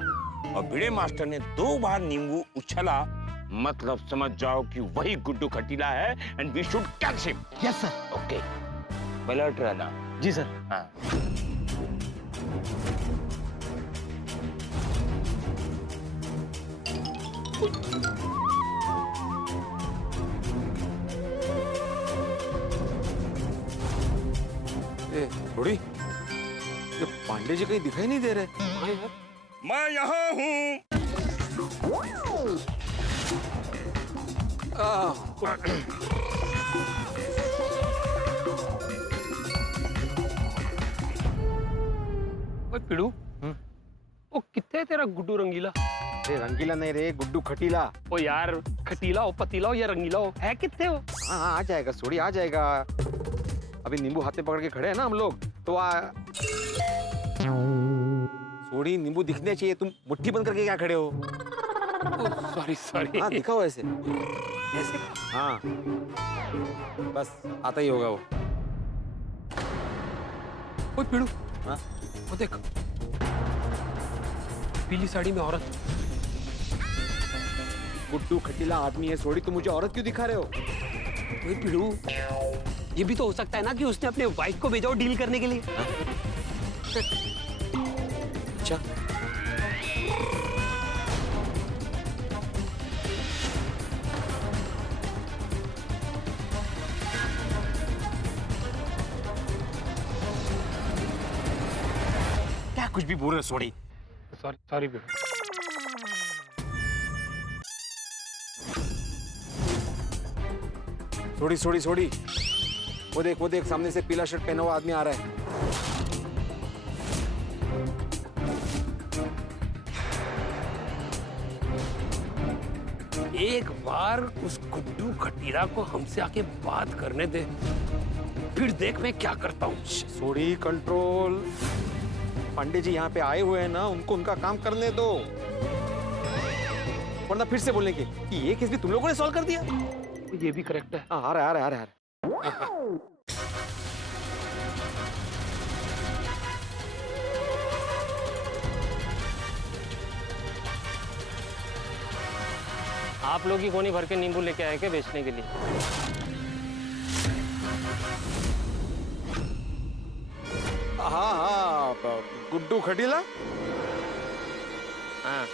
और भिड़े मास्टर ने 2 बार नींबू उछला, मतलब समझ जाओ कि वही गुड्डू खटीला है and we should catch him. Yes sir. Okay, alert रहना। जी सर। हाँ। थोड़ी ये पांडे जी कहीं दिखाई नहीं दे रहे। मैं यहाँ हूँ। पिड़ू वो कितने तेरा गुड्डू रंगीला? अरे रंगीला नहीं रे, गुड्डू खटीला। ओ यार, खटीला हो, पतीला हो या रंगीला हो, है कितने हो? हाँ हाँ, आ जाएगा सोड़ी, आ जाएगा। अभी नींबू हाथ में पकड़ के खड़े हैं ना हम लोग, तो सोड़ी नींबू दिखने चाहिए, तुम मुट्ठी बंद करके क्या खड़े हो? Sorry sorry. हाँ दिखाओ ऐसे ऐसे? हाँ बस आता ही होगा वो। ओए पिड़ू, हाँ? वो देख, पीली साड़ी में औरत। गुड्डू खटीला आदमी है सोड़ी, तुम मुझे औरत क्यों दिखा रहे हो? ओए पिड़ू, ये भी तो हो सकता है ना कि उसने अपने वाइफ को भेजा हो डील करने के लिए। अच्छा, क्या कुछ भी बोल रहे सोड़ी? Sorry sorry पिड़ू। सोड़ी सोड़ी सोड़ी, वो देख सामने से पीला शर्ट पहना हुआ आदमी आ रहा है। एक बार उस गुड्डू खटीला को हमसे आके बात करने दे, फिर देख मैं क्या करता हूँ। सोड़ी कंट्रोल। पांडे जी यहाँ पे आए हुए हैं ना, उनको उनका काम करने दो, वरना फिर से बोलेंगे कि ये केस भी तुम लोगों ने सॉल्व कर दिया। ये भी करेक्ट है। हाँ, आ रहा है आ रहा है। आप लोग ही कोनी भर के नींबू लेके आए क्या बेचने के लिए? हाँ हाँ, गुड्डू खटीला। हाँ।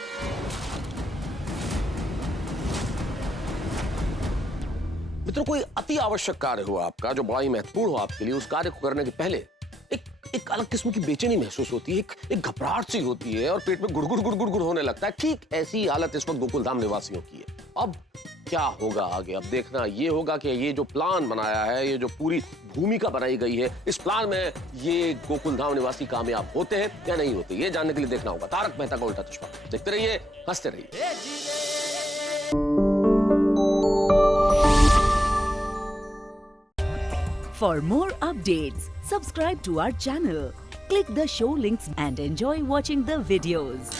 मित्रों, कोई अति आवश्यक कार्य हो आपका जो बड़ा ही महत्वपूर्ण हो आपके लिए, उस कार्य को करने के पहले एक अलग किस्म की बेचैनी महसूस होती है, एक घबराहट सी होती है और पेट में गुड़गुड़ गुड़गुड़ गुड़ होने लगता है। ठीक ऐसी हालत इस वक्त गोकुलधाम निवासियों की है। अब क्या होगा आगे? अब देखना ये होगा कि ये जो प्लान बनाया है, ये जो पूरी भूमिका बनाई गई है, इस प्लान में ये गोकुलधाम निवासी कामयाब होते हैं या नहीं होते, ये जानने के लिए देखना होगा तारक मेहता का उल्टा चश्मा। देखते रहिए, हंसते रहिए। For more updates, subscribe to our channel, click the show links and enjoy watching the videos.